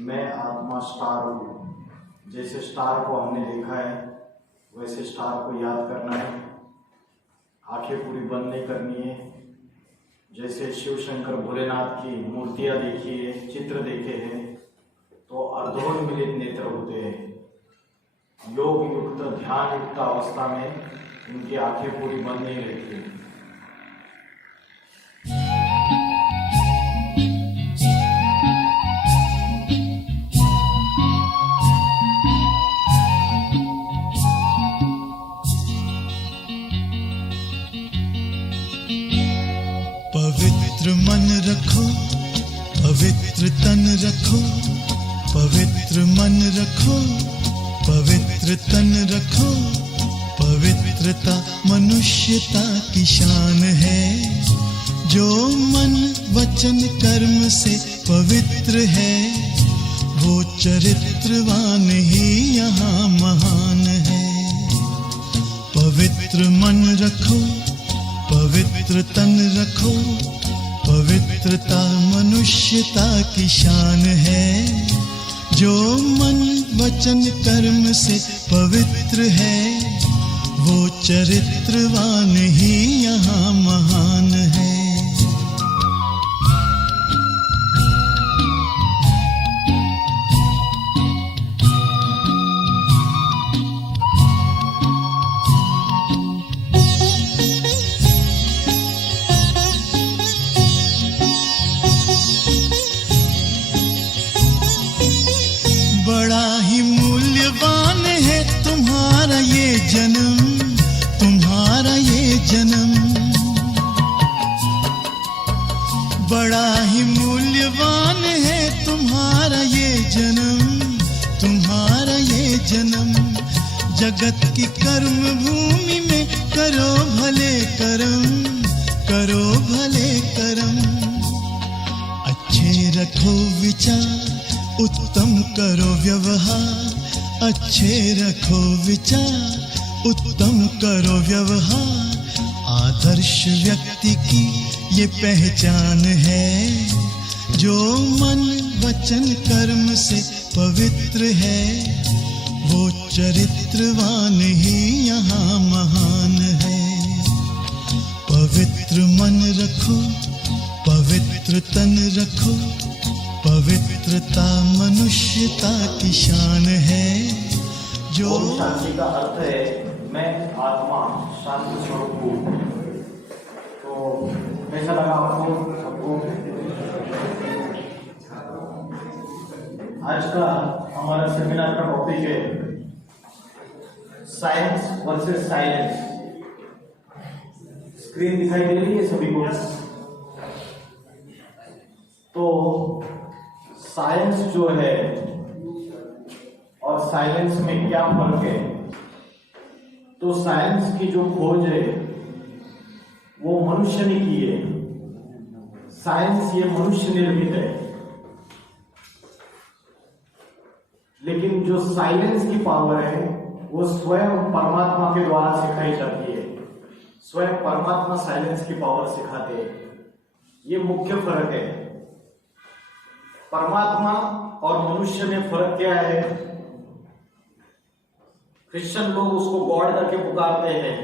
मैं आत्मा स्टार हूँ। जैसे स्टार को हमने देखा है वैसे स्टार को याद करना है, आंखें पूरी बंद नहीं करनी है। जैसे शिव शंकर भोलेनाथ की मूर्तियाँ देखी है, चित्र देखे हैं तो अर्धोन्मिलित नेत्र होते हैं। योग युक्त ध्यान युक्त अवस्था में उनकी आंखें पूरी बंद नहीं रहती। पवित्र मन रखो, पवित्र तन रखो, पवित्र मन रखो, पवित्र तन रखो। पवित्रता मनुष्यता की शान है। जो मन वचन कर्म से पवित्र है वो चरित्रवान ही यहाँ महान है। पवित्र मन रखो, पवित्र तन रखो, पवित्रता मनुष्यता की शान है। जो मन वचन कर्म से पवित्र है वो चरित्रवान ही यहाँ महान है। बड़ा ही मूल्यवान है तुम्हारा ये जन्म, तुम्हारा ये जन्म। बड़ा ही मूल्यवान है तुम्हारा ये जन्म, तुम्हारा ये जन्म। जगत की कर्म भूमि में करो भले कर्म, करो भले कर्म। अच्छे रखो विचार, उत्तम करो व्यवहार। अच्छे रखो विचार, उत्तम करो व्यवहार। आदर्श व्यक्ति की ये पहचान है। जो मन वचन कर्म से पवित्र है वो चरित्रवान ही यहाँ महान है। पवित्र मन रखो, पवित्र तन रखो, पवित्रता मनुष्यता की शान है। जो ओम शांति का अर्थ है मैं आत्मा शांति स्वरूप हूँ। तो कैसा लगा आपको सबको? आज का हमारा सेमिनार का टॉपिक है साइंस वर्सेस साइलेंस। स्क्रीन दिखाई दे रही है सभी को? तो साइंस जो है और साइलेंस में क्या फर्क है? तो साइंस की जो खोज है वो मनुष्य ने की है। साइंस ये मनुष्य निर्मित है। लेकिन जो साइलेंस की पावर है वो स्वयं परमात्मा के द्वारा सिखाई जाती है। स्वयं परमात्मा साइलेंस की पावर सिखाते हैं। ये मुख्य फर्क है। परमात्मा और मनुष्य में फर्क क्या है? क्रिश्चियन लोग उसको गॉड करके पुकारते हैं,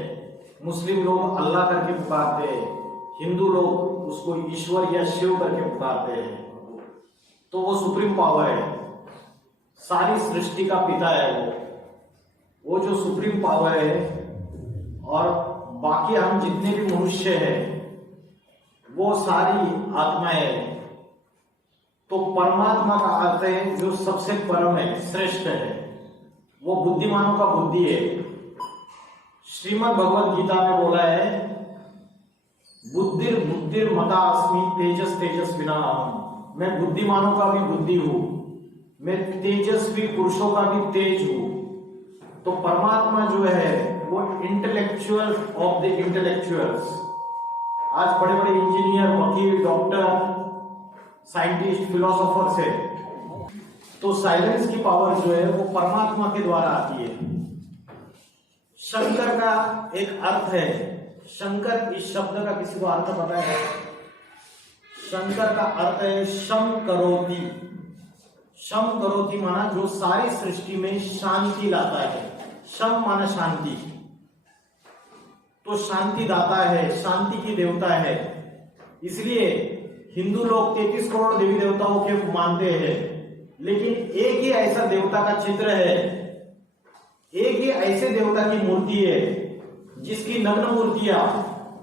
मुस्लिम लोग अल्लाह करके पुकारते हैं, हिंदू लोग उसको ईश्वर या शिव करके पुकारते हैं। तो वो सुप्रीम पावर है, सारी सृष्टि का पिता है वो जो सुप्रीम पावर है। और बाकी हम जितने भी मनुष्य हैं वो सारी आत्माएं हैं। तो परमात्मा का अर्थ है जो सबसे परम है, श्रेष्ठ है। वो बुद्धिमानों का बुद्धि है। श्रीमद् भगवद गीता में बोला है बुद्धिर बुद्धिर मता अस्मि तेजस तेजस्विनाहम्। मैं बुद्धिमानों का भी बुद्धि हूं, मैं तेजस्वी पुरुषों का भी तेज हूं। तो परमात्मा जो है वो इंटेलेक्चुअल ऑफ द इंटेलेक्चुअल्स। आज बड़े बड़े इंजीनियर, वकील, डॉक्टर, साइंटिस्ट, फिलोसोफर्स है। तो साइलेंस की पावर जो है वो परमात्मा के द्वारा आती है। शंकर का एक अर्थ है, शंकर इस शब्द का किसी को अर्थ पता है? शंकर का अर्थ है शम करोति। शम करोति माना जो सारी सृष्टि में शांति लाता है। शम माना शांति, तो शांति दाता है, शांति की देवता है। इसलिए हिंदू लोग 33 करोड़ देवी देवताओं के मानते हैं, लेकिन एक ही ऐसा देवता का चित्र है, एक ही ऐसे देवता की मूर्ति है जिसकी नग्न मूर्तियां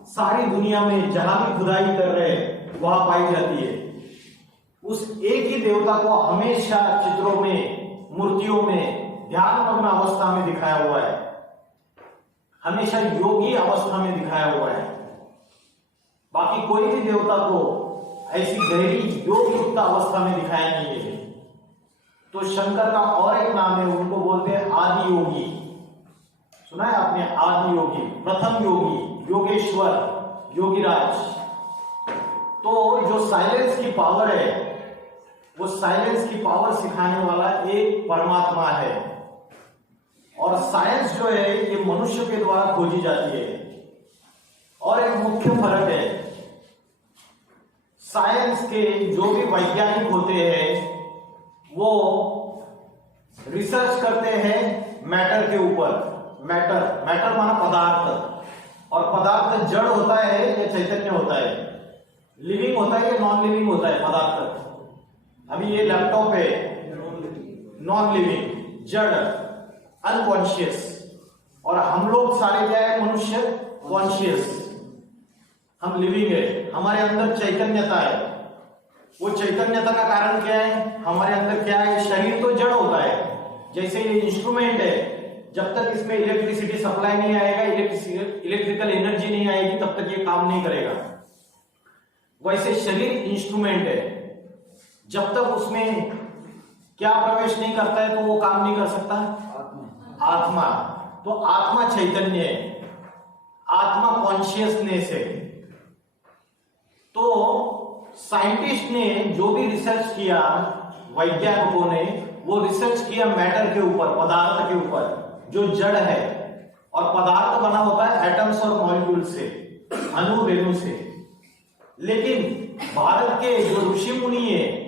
सारी दुनिया में जहां भी खुदाई कर रहे वहां पाई जाती है। उस एक ही देवता को हमेशा चित्रों में, मूर्तियों में ध्यानमग्न अवस्था में दिखाया हुआ है, हमेशा योगी अवस्था में दिखाया हुआ है। बाकी कोई भी देवता को ऐसी गहरी योग युक्त अवस्था में दिखाया नहीं है। तो शंकर का और एक नाम है, उनको बोलते हैं आदि योगी। सुना है आपने? आदि योगी, प्रथम योगी, योगेश्वर, योगीराज। तो जो साइलेंस की पावर है, वो साइलेंस की पावर सिखाने वाला एक परमात्मा है। और साइंस जो है ये मनुष्य के द्वारा खोजी जाती है। और एक मुख्य फर्क है, साइंस के जो भी वैज्ञानिक होते हैं वो रिसर्च करते हैं मैटर के ऊपर। मैटर माना पदार्थ, और पदार्थ जड़ होता है या चैतन्य होता है, लिविंग होता है या नॉन लिविंग होता है पदार्थ। अभी ये लैपटॉप है, नॉन लिविंग, जड़, अनकॉन्शियस। और हम लोग सारे क्या है? मनुष्य कॉन्शियस, हम लिविंग है, हमारे अंदर चैतन्यता है। वो चैतन्यता का कारण क्या है? हमारे अंदर क्या है? शरीर तो जड़ होता है, जैसे ये इंस्ट्रूमेंट है, जब तक इसमें इलेक्ट्रिसिटी सप्लाई नहीं आएगा, इलेक्ट्रिकल एनर्जी नहीं आएगी, तब तक ये काम नहीं करेगा। वैसे शरीर इंस्ट्रूमेंट है, जब तक उसमें क्या प्रवेश नहीं करता है तो वो काम नहीं कर सकता। आत्मा, तो आत्मा चैतन्य है, आत्मा कॉन्शियसनेस है। तो साइंटिस्ट ने जो भी रिसर्च किया, वैज्ञानिकों ने वो रिसर्च किया मैटर के ऊपर, पदार्थ के ऊपर, जो जड़ है। और पदार्थ बना होता है एटम्स और मॉलिक्यूल से, अणु रेणु से। लेकिन भारत के जो ऋषि मुनि है,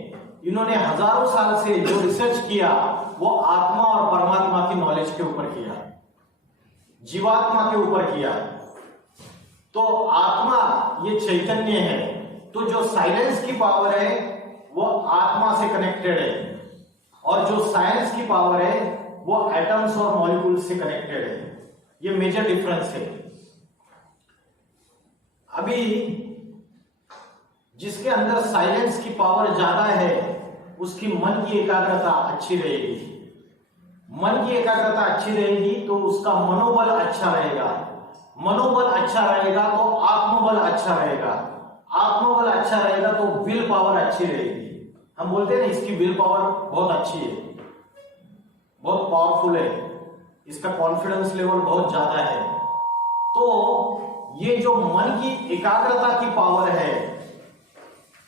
इन्होंने हजारों साल से जो रिसर्च किया वो आत्मा और परमात्मा की नॉलेज के ऊपर किया, जीवात्मा के ऊपर किया। तो आत्मा ये चैतन्य है, तो जो साइलेंस की पावर है वो आत्मा से कनेक्टेड है, और जो साइंस की पावर है वो एटम्स और मॉलिक्यूल से कनेक्टेड है। ये मेजर डिफरेंस है। अभी जिसके अंदर साइलेंस की पावर ज्यादा है उसकी मन की एकाग्रता अच्छी रहेगी। मन की एकाग्रता अच्छी रहेगी तो उसका मनोबल अच्छा रहेगा, मनोबल अच्छा रहेगा तो आत्मबल अच्छा रहेगा, आत्मबल अच्छा रहेगा तो विल पावर अच्छी रहेगी। हम बोलते हैं ना इसकी विल पावर बहुत अच्छी है, बहुत पावरफुल है, इसका कॉन्फिडेंस लेवल बहुत ज्यादा है। तो ये जो मन की एकाग्रता की पावर है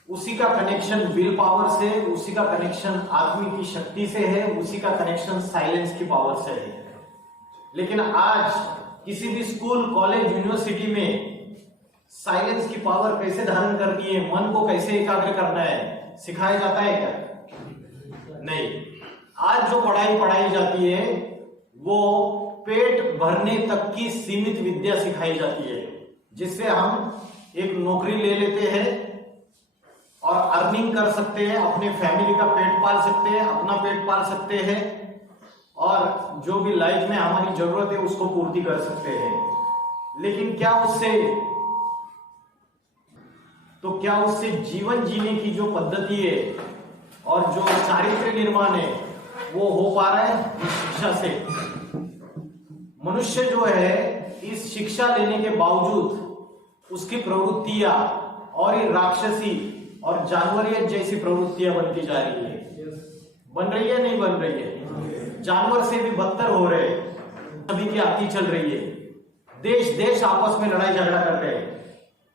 उसी का कनेक्शन विल पावर से, उसी का कनेक्शन आत्मा की शक्ति से है, उसी का कनेक्शन साइलेंस की पावर से है। लेकिन आज किसी भी स्कूल, कॉलेज, यूनिवर्सिटी में साइलेंस की पावर कैसे धारण करनी है, मन को कैसे एकाग्र करना है, सिखाया जाता है क्या? नहीं। आज जो पढ़ाई जाती है वो पेट भरने तक की सीमित विद्या सिखाई जाती है, जिससे हम एक नौकरी ले लेते हैं और अर्निंग कर सकते हैं, अपने फैमिली का पेट पाल सकते हैं, अपना पेट पाल सकते हैं, और जो भी लाइफ में हमारी जरूरत है उसको पूर्ति कर सकते हैं। लेकिन क्या उससे जीवन जीने की जो पद्धति है और जो चारित्र्य निर्माण है वो हो पा रहा है? इस शिक्षा से मनुष्य जो है इस शिक्षा लेने के बावजूद उसकी प्रवृत्तियां और ये राक्षसी और जानवरियत जैसी प्रवृत्तियां बनती जा रही है। बन रही है, नहीं बन रही है? जानवर से भी बदतर हो रहे, सभी की आती चल रही है। देश देश आपस में लड़ाई झगड़ा कर रहे हैं,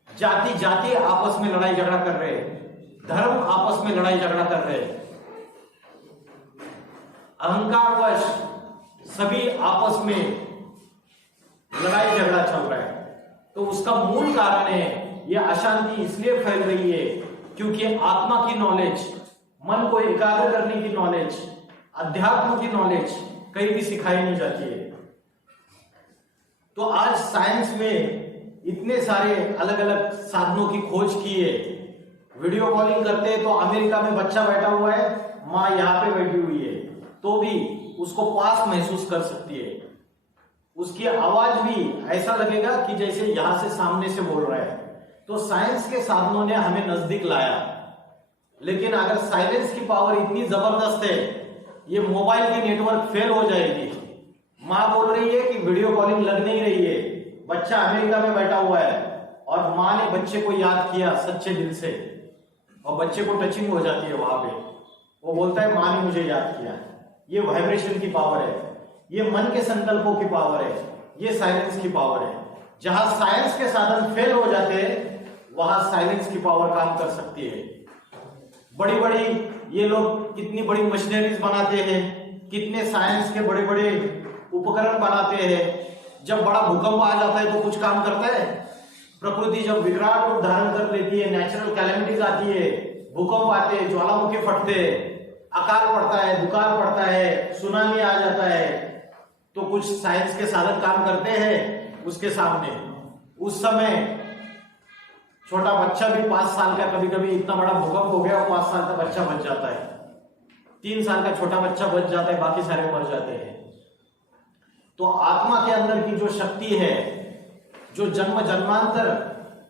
जाति जाति आपस में लड़ाई झगड़ा कर रहे हैं, धर्म आपस में लड़ाई झगड़ा कर रहे हैं, अहंकारवश सभी आपस में लड़ाई झगड़ा चल रहा है। तो उसका मूल कारण है, यह अशांति इसलिए फैल रही है क्योंकि आत्मा की नॉलेज, मन को एकाग्र करने की नॉलेज, अध्यात्म की नॉलेज कहीं भी सिखाई नहीं जाती है। तो आज साइंस में इतने सारे अलग अलग साधनों की खोज की है। वीडियो कॉलिंग करते हैं तो अमेरिका में बच्चा बैठा हुआ है, माँ यहाँ पे बैठी हुई है, तो भी उसको पास महसूस कर सकती है। उसकी आवाज भी ऐसा लगेगा कि जैसे यहां से सामने से बोल रहा है। तो साइंस के साधनों ने हमें नजदीक लाया, लेकिन अगर साइलेंस की पावर इतनी जबरदस्त है, ये मोबाइल की नेटवर्क फेल हो जाएगी। माँ बोल रही है कि वीडियो कॉलिंग लग नहीं रही है, बच्चा अमेरिका में बैठा हुआ है, और माँ ने बच्चे को याद किया सच्चे दिल से, और बच्चे को टचिंग हो जाती है वहां पे। वो बोलता है माँ ने मुझे याद किया। ये वाइब्रेशन की पावर है, ये मन के संकल्पों की पावर है, ये साइलेंस की पावर है। जहां साइंस के साधन फेल हो जाते हैं, वहां साइलेंस की पावर काम कर सकती है। बड़ी बड़ी ये लोग कितनी बड़ी मशीनरीज बनाते हैं, कितने साइंस के बड़े बड़े उपकरण बनाते हैं। जब बड़ा भूकंप आ जाता है तो कुछ काम करता है। प्रकृति जब विकराल रूप धारण कर लेती है, नेचुरल कैलेमिटीज आती है, भूकंप आते हैं, ज्वालामुखी फटते हैं, अकाल पड़ता है, दुकाल पड़ता है, सुनामी आ जाता है, तो कुछ साइंस के साधन काम करते हैं उसके सामने। उस समय छोटा बच्चा भी 5 साल का, कभी कभी इतना बड़ा भूकंप हो गया और 5 साल का बच्चा बच जाता है, 3 साल का छोटा बच्चा बच जाता है, बाकी सारे मर जाते हैं। तो आत्मा के अंदर की जो शक्ति है, जो जन्म जन्मांतर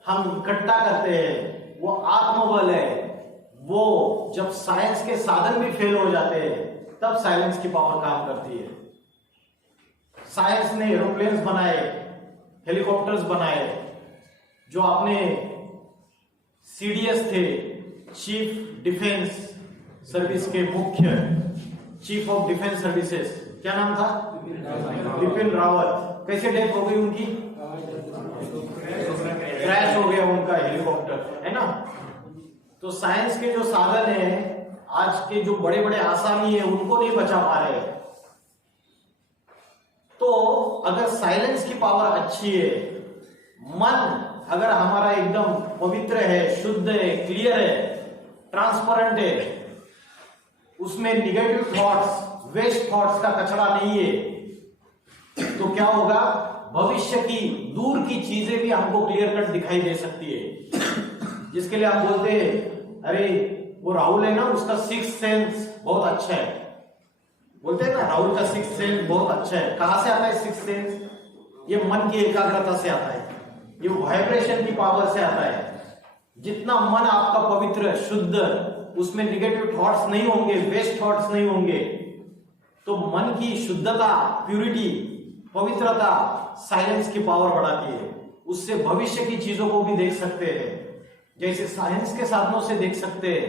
हम इकट्ठा करते हैं, वो आत्मबल है। वो जब साइंस के साधन भी फेल हो जाते हैं, तब साइलेंस की पावर काम करती है। साइंस ने एरोप्लेन्स बनाए, हेलीकॉप्टर्स बनाए। जो अपने सीडीएस थे, चीफ डिफेंस सर्विस के मुख्य, चीफ ऑफ डिफेंस सर्विसेज, क्या नाम था? बिपिन रावत। कैसे डेथ हो गई उनकी? क्रैश हो गया उनका हेलीकॉप्टर, है ना। तो साइंस के जो साधन है, आज के जो बड़े बड़े आसामी है, उनको नहीं बचा पा रहे। तो अगर साइलेंस की पावर अच्छी है, मन अगर हमारा एकदम पवित्र है, शुद्ध है, क्लियर है, ट्रांसपेरेंट है, उसमें निगेटिव थॉट्स, वेस्ट थॉट्स का कचरा नहीं है, तो क्या होगा? भविष्य की दूर की चीजें भी हमको क्लियर कट दिखाई दे सकती है। जिसके लिए हम बोलते हैं, अरे वो राहुल है ना, उसका सिक्स सेंस बहुत अच्छा है। बोलते हैं ना, राहुल का सिक्स सेंस बहुत अच्छा है। कहां से आता है सिक्स सेंस? ये मन की एकाग्रता से आता है, ये वाइब्रेशन की पावर से आता है। जितना मन आपका पवित्र, शुद्ध, उसमें निगेटिव थॉट्स नहीं होंगे, वेस्ट थॉट्स नहीं होंगे, तो मन की शुद्धता, प्यूरिटी, पवित्रता साइलेंस की पावर बढ़ाती है। उससे भविष्य की चीजों को भी देख सकते हैं। जैसे साइंस के साधनों से देख सकते हैं,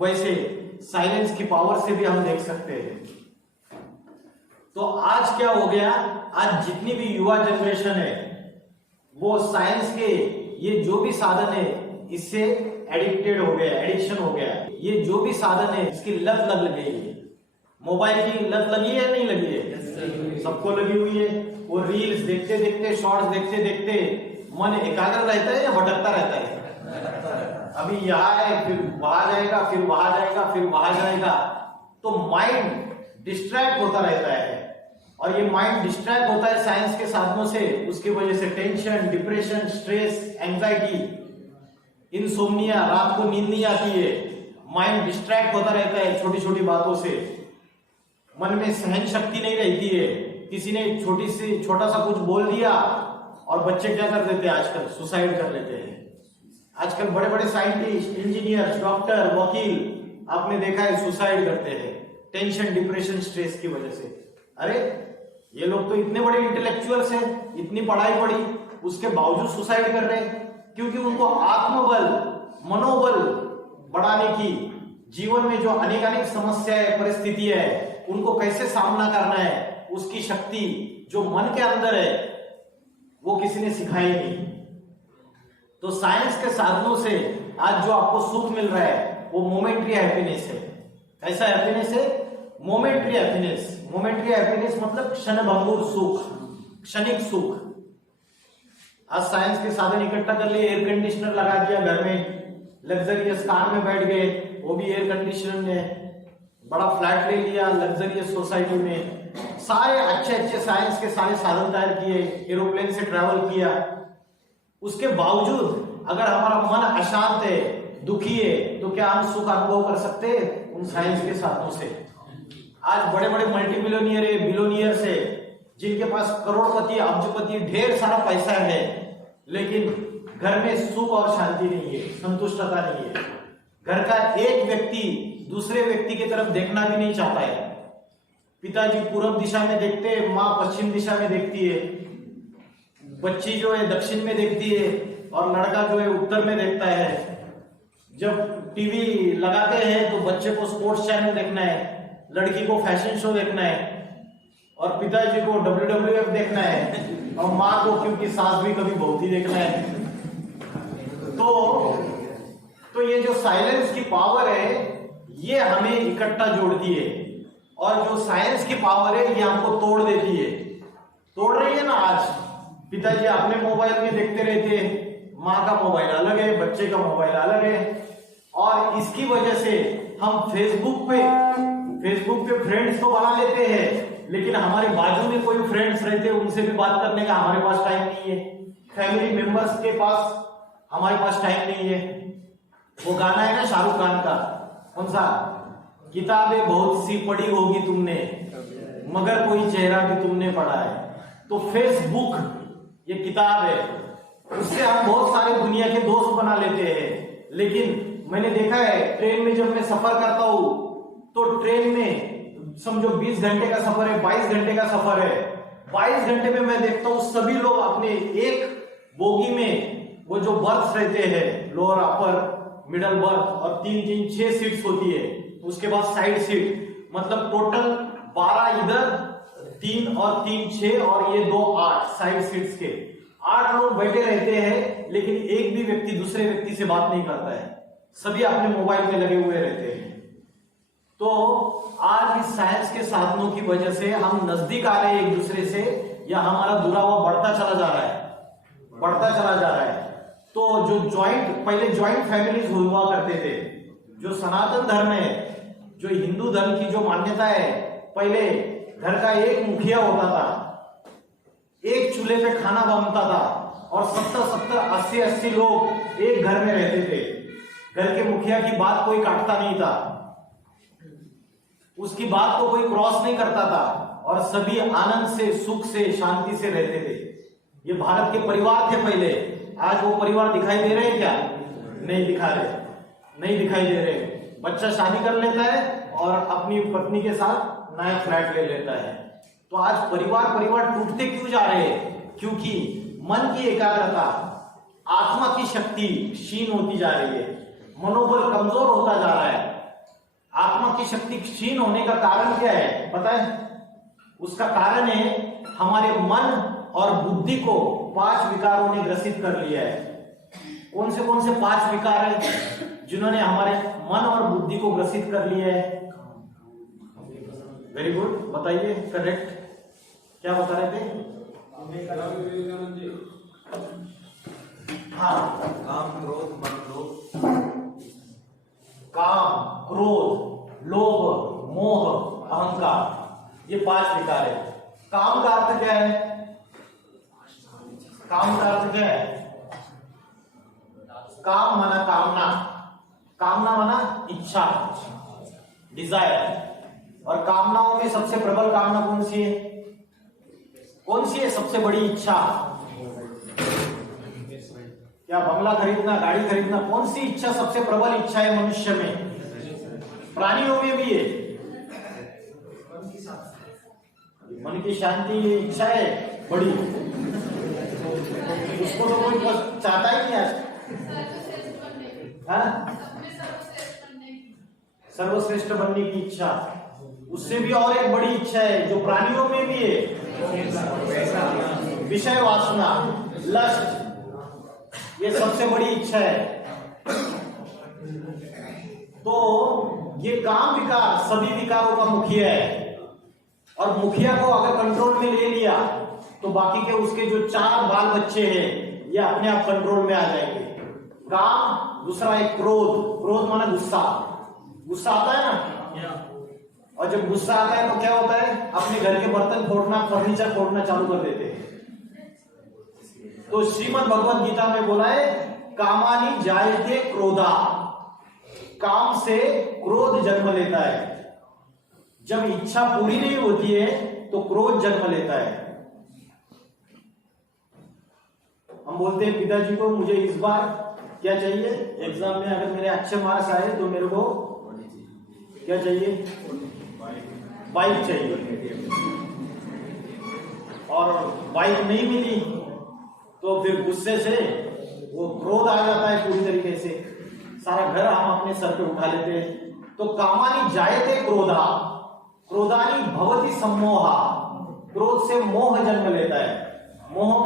वैसे साइलेंस की पावर से भी हम देख सकते हैं। तो आज क्या हो गया? आज जितनी भी युवा जनरेशन है, वो साइंस के ये जो भी साधन है, इससे एडिक्टेड हो गया, एडिक्शन हो गया। ये जो भी साधन है, इसकी लत लग गई है। मोबाइल की लत लगी है, नहीं लगी है? सबको लगी हुई है। वो रील्स देखते देखते, शॉर्ट्स देखते देखते मन एकाग्र रहता है या भटकता रहता है? अभी यहाँ है, फिर वहां जाएगा, फिर वहां जाएगा, फिर वहां जाएगा। तो माइंड डिस्ट्रैक्ट होता रहता है, और ये माइंड डिस्ट्रैक्ट होता है साइंस के साधनों से। उसकी वजह से tension, depression, stress, anxiety, insomnia, रात को नींद नहीं आती है। माइंड डिस्ट्रैक्ट होता रहता है छोटी छोटी बातों से। मन में सहन शक्ति नहीं रहती है। किसी ने छोटा सा कुछ बोल दिया, और बच्चे क्या कर देते हैं आजकल? सुसाइड कर लेते हैं। आजकल बड़े बड़े साइंटिस्ट, इंजीनियर, डॉक्टर, वकील, आपने देखा है, सुसाइड करते हैं टेंशन, डिप्रेशन, स्ट्रेस की वजह से। अरे ये लोग तो इतने बड़े इंटेलेक्चुअल्स हैं, इतनी पढ़ाई पढ़ी, उसके बावजूद सुसाइड कर रहे हैं, क्योंकि उनको आत्मबल, मनोबल बढ़ाने की, जीवन में जो अनेक समस्याएं, परिस्थितियां है, उनको कैसे सामना करना है, उसकी शक्ति जो मन के अंदर है, वो किसी ने सिखाई नहीं। तो साइंस के साधनों से आज जो आपको सुख मिल रहा है, वो मोमेंट्री हैप्पीनेस है। कैसा हैप्पीनेस है? Momentary happiness. मोमेंट्री हैप्पीनेस मतलब क्षणभंगुर सुख, क्षणिक सुख। आज साइंस के साधन इकट्ठा कर लिए, एयर कंडीशनर लगा दिया घर में, लग्जरियस कार में बैठ गए, वो भी एयर कंडीशन में, बड़ा फ्लैट ले लिया लग्जरियस सोसाइटी में, सारे अच्छे अच्छे साइंस के सारे साधन तैयार किए, एरोप्लेन से ट्रैवल किया। उसके बावजूद अगर हमारा मन अशांत है, दुखी है, तो क्या हम सुख अनुभव कर सकते हैं उन साइंस के साधनों से? आज बड़े बड़े मल्टी मिलियनियर है, बिलियनियर्स है, जिनके पास करोड़पति अब्जपति ढेर सारा पैसा है, लेकिन घर में सुख और शांति नहीं है, संतुष्टता नहीं है। घर का एक व्यक्ति दूसरे व्यक्ति की तरफ देखना भी नहीं चाहता है। पिताजी पूर्व दिशा में देखते हैं, माँ पश्चिम दिशा में देखती है, बच्ची जो है दक्षिण में देखती है और लड़का जो है उत्तर में देखता है। जब टीवी लगाते हैं तो बच्चे को स्पोर्ट्स चैनल देखना है, लड़की को फैशन शो देखना है, और पिताजी को WWF देखना है, और माँ को क्योंकि सास भी कभी बहुत ही देखना है। तो ये जो साइलेंस की पावर है ये हमें इकट्ठा जोड़ती है, और जो साइंस की पावर है ये हमको तोड़ देती है। तोड़ रही है ना। आज पिताजी अपने मोबाइल में देखते रहते हैं, माँ का मोबाइल अलग है, बच्चे का मोबाइल अलग है, और इसकी वजह से हम फेसबुक पे फ्रेंड्स तो बना लेते हैं, लेकिन हमारे बाजू में कोई फ्रेंड्स रहते हैं उनसे भी बात करने का हमारे पास टाइम नहीं है। फैमिली मेंबर्स के पास हमारे पास टाइम नहीं है। वो गाना है ना शाहरुख खान का, कौन सा? किताबें बहुत सी पढ़ी होगी तुमने, मगर कोई चेहरा भी तुमने पढ़ा है। तो फेसबुक ये किताब है, उससे हम बहुत सारे दुनिया के दोस्त बना लेते हैं। लेकिन मैंने देखा है ट्रेन में जब मैं सफर करता हूं तो ट्रेन में समझो 20 घंटे का सफर है, 22 घंटे का सफर है, 22 घंटे में मैं देखता हूं सभी लोग अपने एक बोगी में, वो जो बर्थ रहते हैं लोअर अपर मिडल बर्थ, और 3 6 सीट्स होती है, उसके बाद साइड सीट, मतलब टोटल 12 इधर, 3 और 3 6 और ये 2 8 साइड सीट्स के 8 लोग बैठे रहते हैं। लेकिन एक भी व्यक्ति दूसरे व्यक्ति से बात नहीं करता है, सभी अपने मोबाइल में लगे हुए रहते हैं। तो आज इस साइंस के साधनों की वजह से हम नजदीक आ रहे हैं एक दूसरे से, या हमारा दुरावा बढ़ता चला जा रहा है। तो जो पहले ज्वाइंट फैमिलीज हुआ करते थे, जो सनातन धर्म है, जो हिंदू धर्म की जो मान्यता है, पहले घर का एक मुखिया होता था, एक चूल्हे पे खाना बनता था, और 70 80 लोग एक घर में रहते थे। घर के मुखिया की बात कोई काटता नहीं था, उसकी बात को कोई क्रॉस नहीं करता था, और सभी आनंद से, सुख से, शांति से रहते थे। ये भारत के परिवार थे पहले। आज वो परिवार दिखाई दे रहे हैं क्या? नहीं दिखाई दे रहे। बच्चा शादी कर लेता है और अपनी पत्नी के साथ नया फ्लैट ले लेता है। तो आज परिवार टूटते क्यों जा रहे हैं? क्योंकि मन की एकाग्रता, आत्मा की शक्ति क्षीण होती जा रही है, मनोबल कमजोर होता जा रहा है। आत्मा की शक्ति क्षीण होने का कारण क्या है पता है? उसका कारण है हमारे मन और बुद्धि को 5 विकारों ने ग्रसित कर लिया है। कौन से 5 विकार हैं जिन्होंने हमारे मन और बुद्धि को ग्रसित कर लिया है? वेरी गुड, बताइए। करेक्ट, क्या बता रहे थे? हाँ, काम क्रोध मन लोभ। काम, क्रोध, लोभ, मोह, अहंकार, ये 5 विकार है। काम का अर्थ क्या है? काम का अर्थ क्या है? काम माना कामना, कामना माना इच्छा, डिजायर। और कामनाओं में सबसे प्रबल कामना कौन सी है? कौन सी है सबसे बड़ी इच्छा? क्या बंगला खरीदना, गाड़ी खरीदना? कौन सी इच्छा सबसे प्रबल इच्छा है मनुष्य में? प्राणियों में भी है मन की शांति, ये इच्छा है बड़ी, उसको तो कोई चाहता ही नहीं आज। सर्वश्रेष्ठ बनने की इच्छा, उससे भी और एक बड़ी इच्छा है जो प्राणियों में भी है, विषय वासना, लस्ट, ये सबसे बड़ी इच्छा है। तो ये काम विकार सभी विकारों का मुखिया है, और मुखिया को अगर कंट्रोल में ले लिया तो बाकी के उसके जो 4 बाल बच्चे हैं ये अपने आप कंट्रोल में आ जाएंगे। काम, दूसरा है क्रोध, क्रोध माना गुस्सा, गुस्सा आता है ना, और जब गुस्सा आता है तो क्या होता है, अपने घर के बर्तन फोड़ना, फर्नीचर फोड़ना चालू कर देते हैं। तो श्रीमद् भगवद गीता में बोला है कामानि जायते क्रोधा, काम से क्रोध जन्म लेता है। जब इच्छा पूरी नहीं होती है तो क्रोध जन्म लेता है। हम बोलते हैं पिताजी को मुझे इस बार क्या चाहिए, एग्जाम में अगर मेरे अच्छे मार्क्स आए तो मेरे को क्या चाहिए, बाइक चाहिए, और बाइक नहीं मिली तो फिर गुस्से से वो क्रोध आ जाता है पूरी तरीके से, सारा घर हम अपने सर पे उठा लेते हैं। तो कामानि जायते क्रोधा, क्रोधानि भवति सम्मोहा, क्रोध से मोह जन्म लेता है। मोह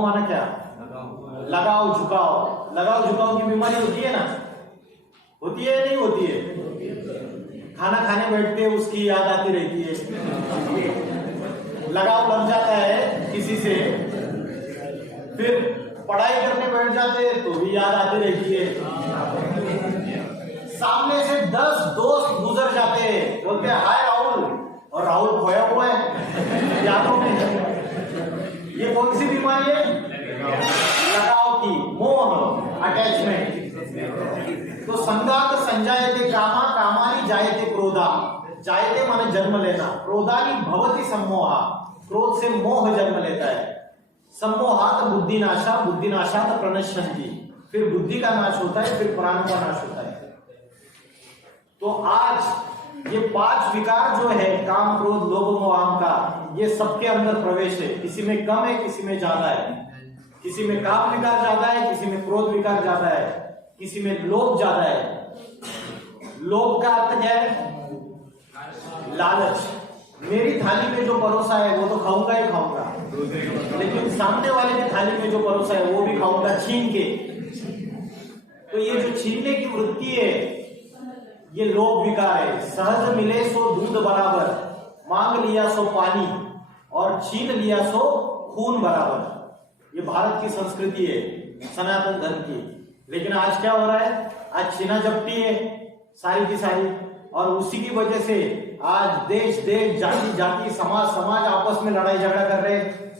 माना क्या, लगाव झुकाव, लगाव झुकाव की बीमारी होती है ना, होती है नहीं होती है, खाना खाने बैठते उसकी याद आती रहती है, लगाव लग जाता है किसी से, फिर पढ़ाई करने बैठ जाते तो भी याद आती रहती है, सामने से 10 दोस्त गुजर जाते हैं, बोलते हैं हाय राहुल, और राहुल खोया हुआ है यादों में। ये कौन सी बीमारी है, लगाव की, मोह, अटैचमेंट। तो संगात संजायते कामा, कामानि जायते क्रोधा, जायते माने जन्म लेना, क्रोधानि भवति सम्मोहा, क्रोध से मोह जन्म लेता है। सम्मोहात बुद्धिनाशा, बुद्धिनाशात प्रणश्यन्ति, फिर बुद्धि का नाश होता है, फिर प्राण का नाश होता है। तो आज ये 5 विकार जो है, काम क्रोध लोभ मोह अहंकार, ये सबके अंदर प्रवेश है। किसी में कम है, किसी में ज्यादा है, किसी में काम विकार ज्यादा है, किसी में क्रोध विकार ज्यादा है, किसी में लोभ ज्यादा है। लोभ का अर्थ क्या है, लालच। मेरी थाली में जो परोसा है वो तो खाऊंगा ही खाऊंगा, लेकिन सामने वाले की थाली में जो परोसा है वो भी खाऊंगा छीन के। तो ये जो छीनने की वृत्ति है ये लोभ विकार है। सहज मिले सो दूध बराबर, मांग लिया सो पानी, और छीन लिया सो खून बराबर। ये भारत की संस्कृति है, सनातन धर्म की। लेकिन आज क्या हो रहा है, आज छीना झपटी है सारी की सारी, और उसी की वजह से आज देश देश, जाति जाति, समाज समाज आपस में लड़ाई झगड़ा कर रहे हैं।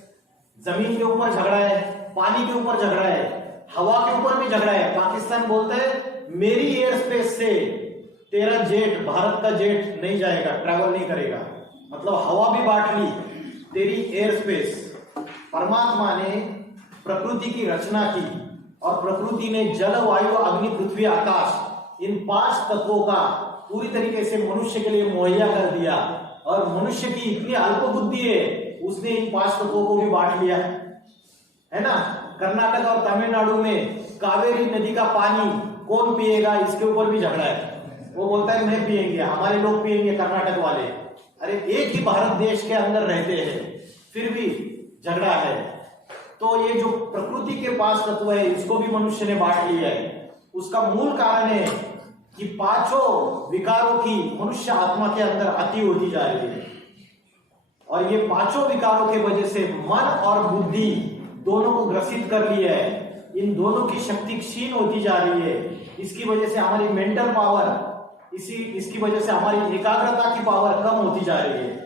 जमीन के ऊपर झगड़ा है, पानी के ऊपर झगड़ा है, हवा के ऊपर भी झगड़ा है। पाकिस्तान बोलता है मेरी एयर स्पेस से तेरा जेट, भारत का जेट नहीं जाएगा, ट्रैवल नहीं करेगा, मतलब हवा भी बांट ली, तेरी एयर स्पेस। परमात्मा ने प्रकृति की रचना की, और प्रकृति ने जल वायु अग्नि पृथ्वी आकाश, इन 5 तत्वों का पूरी तरीके से मनुष्य के लिए मुहैया कर दिया। और मनुष्य की इतनी अल्प बुद्धि है, उसने इन 5 तत्वों को भी बांट लिया है ना। कर्नाटक और तमिलनाडु में कावेरी नदी का पानी कौन पिएगा, इसके ऊपर भी झगड़ा है। वो बोलता है मैं पिएंगे, हमारे लोग पिएंगे, कर्नाटक वाले। अरे एक ही भारत देश के अंदर रहते हैं, फिर भी झगड़ा है। तो ये जो प्रकृति के 5 तत्व है, इसको भी मनुष्य ने बांट लिया है। उसका मूल कारण है कि 5 विकारों की मनुष्य आत्मा के अंदर अति होती जा रही है, और ये 5 विकारों के वजह से मन और बुद्धि दोनों को ग्रसित कर लिया है। इन दोनों की शक्ति क्षीण होती जा रही है। इसकी वजह से हमारी मेंटल पावर, इसकी वजह से हमारी एकाग्रता की पावर कम होती जा रही है।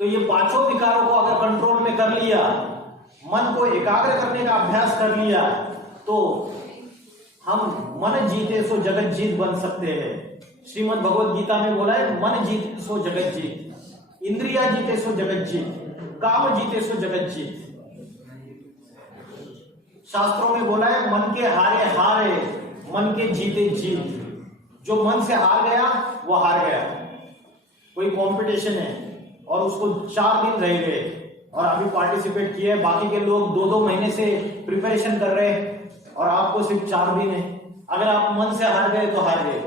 तो ये 5 विकारों को अगर कंट्रोल में कर लिया, मन को एकाग्र करने का अभ्यास कर लिया, तो हम मन जीते सो जगत जीत बन सकते हैं। श्रीमद् भगवद गीता में बोला है मन जीते सो जगत जीत, इंद्रिया जीते सो जगत जीत, काम जीते सो जगत जीत। शास्त्रों में बोला है मन के हारे हारे, मन के जीते जीत। जो मन से हार गया वो हार गया। कोई कंपटीशन है और उसको 4 दिन रह गए और अभी पार्टिसिपेट किए, बाकी के लोग 2-2 महीने से प्रिपरेशन कर रहे हैं और आपको सिर्फ 4 दिन है। अगर आप मन से हार गए तो हार गए,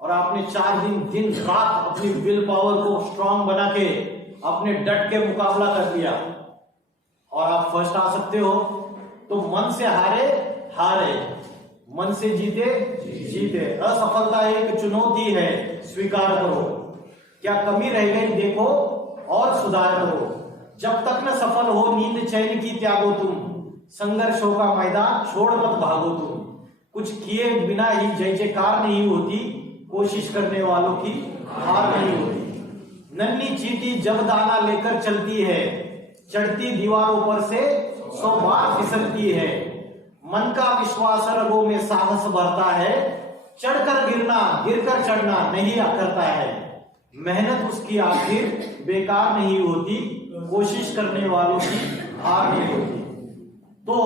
और आपने 4 दिन दिन रात अपनी विल पावर को स्ट्रांग बना के अपने डट के मुकाबला कर लिया और आप फर्स्ट आ सकते हो। तो मन से हारे हारे, मन से जीते जीते। असफलता एक चुनौती है, स्वीकार करो। क्या कमी रह गई देखो और सुधार करो। जब तक न सफल हो नींद चैन की त्यागो तुम, संघर्षों का मैदान छोड़ मत भागो तुम। कुछ किए बिना ही जय जयकार नहीं होती, कोशिश करने वालों की हार नहीं होती। नन्ही चींटी जब दाना लेकर चलती है, चढ़ती दीवारों पर से 100 बार फिसलती है। मन का विश्वास रगों में साहस भरता है, चढ़कर गिरना गिरकर चढ़ना नहीं करता है। मेहनत उसकी आखिर बेकार नहीं होती, कोशिश करने वालों की हार नहीं होती। तो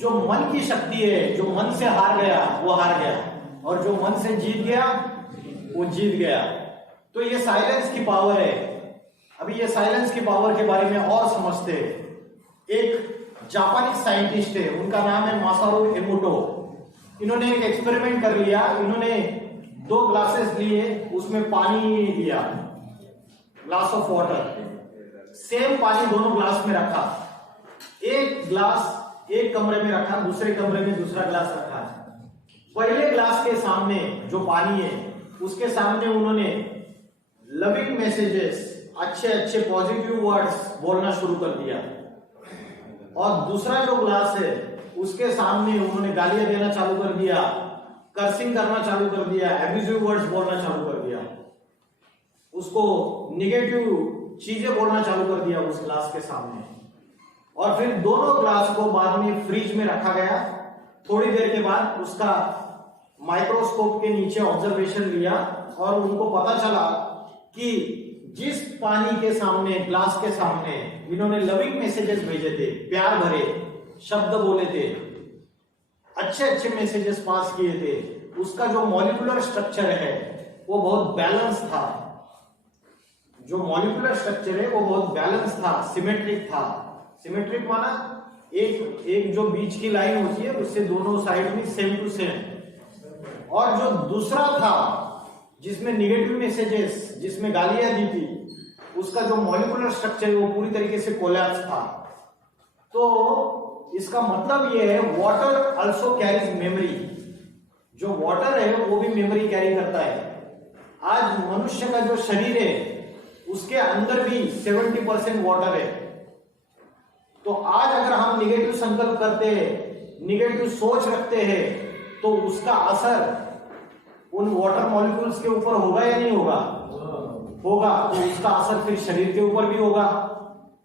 जो मन की शक्ति है, जो मन से हार गया वो हार गया, और जो मन से जीत गया वो जीत गया। तो ये साइलेंस की पावर है। अभी ये साइलेंस की पावर के बारे में और समझते हैं। एक जापानीज साइंटिस्ट है, उनका नाम है मासारू एमोटो। इन्होंने एक एक्सपेरिमेंट कर लिया। इन्होंने 2 ग्लासेस लिए, उसमें पानी लिया, ग्लास ऑफ वाटर, सेम पानी दोनों ग्लास में रखा। एक ग्लास एक कमरे में रखा, दूसरे कमरे में दूसरा ग्लास रखा। पहले ग्लास के सामने जो पानी है उसके सामने उन्होंने लविंग मैसेजेस, अच्छे अच्छे पॉजिटिव वर्ड्स बोलना शुरू कर दिया, और दूसरा जो ग्लास है उसके सामने उन्होंने गालियां देना चालू कर दिया, कर्सिंग करना चालू कर दिया, एब्यूजिव वर्ड्स बोलना चालू कर दिया, उसको निगेटिव चीजें बोलना चालू कर दिया उस ग्लास के सामने। और फिर दोनों ग्लास को बाद में फ्रिज में रखा गया। थोड़ी देर के बाद उसका माइक्रोस्कोप के नीचे ऑब्जर्वेशन लिया, और उनको पता चला कि जिस पानी के सामने, ग्लास के सामने इन्होंने लविंग मैसेजेस भेजे थे, प्यार भरे शब्द बोले थे, अच्छे अच्छे मैसेजेस पास किए थे, उसका जो मॉलिक्यूलर स्ट्रक्चर है वो बहुत बैलेंस था। जो मॉलिक्यूलर स्ट्रक्चर है वो बहुत बैलेंस था, सिमेट्रिक था। सिमेट्रिक माना एक जो बीच की लाइन होती है उससे दोनों साइड में सेम टू सेम। और जो दूसरा था जिसमें निगेटिव मैसेजेस, जिसमें गालियां दी थी, उसका जो मॉलिक्यूलर स्ट्रक्चर है वो पूरी तरीके से कोलैप्स था। तो इसका मतलब ये है वाटर आल्सो कैरीज मेमोरी। जो वाटर है वो भी मेमोरी कैरी करता है। आज मनुष्य का जो शरीर है उसके अंदर भी 70% वाटर है। तो आज अगर हम निगेटिव संकल्प करते हैं, निगेटिव सोच रखते हैं, तो उसका असर उन वाटर मॉलिक्यूल्स के ऊपर होगा या नहीं होगा? होगा। तो उसका असर फिर शरीर के ऊपर भी होगा।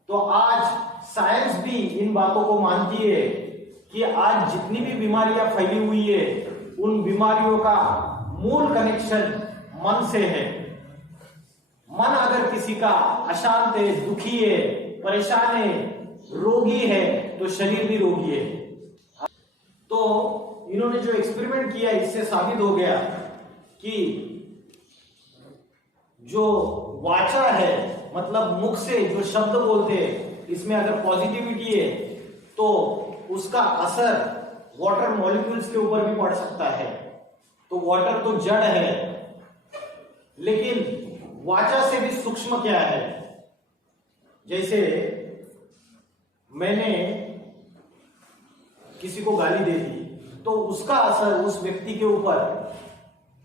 तो आज साइंस भी इन बातों को मानती है कि आज जितनी भी बीमारियां फैली हुई है उन बीमारियों का मूल कनेक्शन मन से है। मन अगर किसी का अशांत है, दुखी है, परेशान है, रोगी है, तो शरीर भी रोगी है। तो इन्होंने जो एक्सपेरिमेंट किया इससे साबित हो गया कि जो वाचा है, मतलब मुख से जो शब्द बोलते हैं, इसमें अगर पॉजिटिविटी है तो उसका असर वाटर मॉलिक्यूल्स के ऊपर भी पड़ सकता है। तो वाटर तो जड़ है, लेकिन वाचा से भी सूक्ष्म क्या है? जैसे मैंने किसी को गाली दे दी तो उसका असर उस व्यक्ति के ऊपर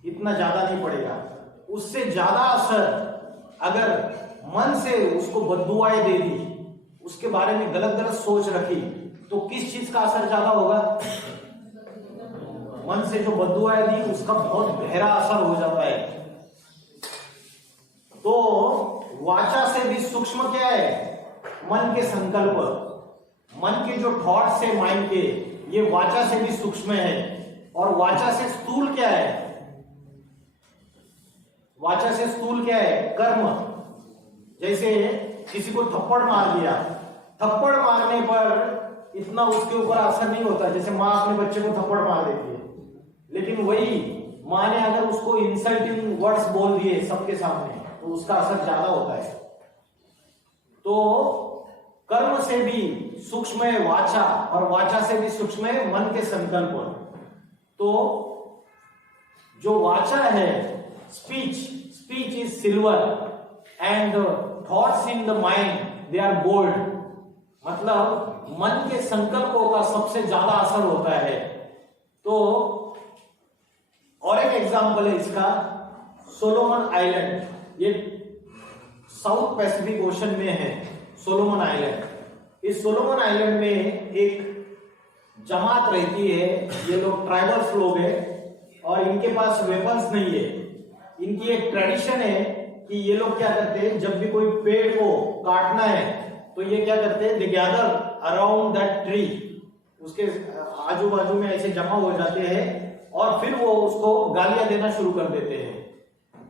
इतना ज्यादा नहीं पड़ेगा। उससे ज्यादा असर अगर मन से उसको बद्दुआएं दे दी, उसके बारे में गलत गलत सोच रखी, तो किस चीज का असर ज्यादा होगा? मन से जो बद्दुआएं दी उसका बहुत गहरा असर हो जाता है। तो वाचा से भी सूक्ष्म क्या है? मन के संकल्प, मन के जो थॉट्स है माइंड के, ये वाचा से भी सूक्ष्म है। और वाचा से स्थूल क्या है? वाचा से स्थूल क्या है? कर्म। जैसे किसी को थप्पड़ मार दिया, थप्पड़ मारने पर इतना उसके ऊपर असर नहीं होता जैसे माँ अपने बच्चे को थप्पड़ मार देती है। लेकिन वही माँ ने अगर उसको इंसल्टिंग वर्ड्स बोल दिए सबके सामने तो उसका असर ज्यादा होता है। तो कर्म से भी सूक्ष्म है वाचा, और वाचा से भी सूक्ष्म है मन के संकल्प। तो जो वाचा है, speech is silver and thoughts in the mind they are gold. मतलब मन के संकल्पों का सबसे ज्यादा असर होता है। तो और एक एग्जांपल है इसका, सोलोमन आइलैंड। ये साउथ पैसिफिक ओशन में है सोलोमन आइलैंड। इस सोलोमन आइलैंड में एक जमात रहती है, ये लोग ट्राइबल्स लोग हैं और इनके पास वेपन्स नहीं है। इनकी एक ट्रेडिशन है कि ये लोग क्या करते हैं, जब भी कोई पेड़ को काटना है तो ये क्या करते हैं, they gather around that tree, उसके आजू बाजू में ऐसे जमा हो जाते हैं और फिर वो उसको गालियां देना शुरू कर देते हैं,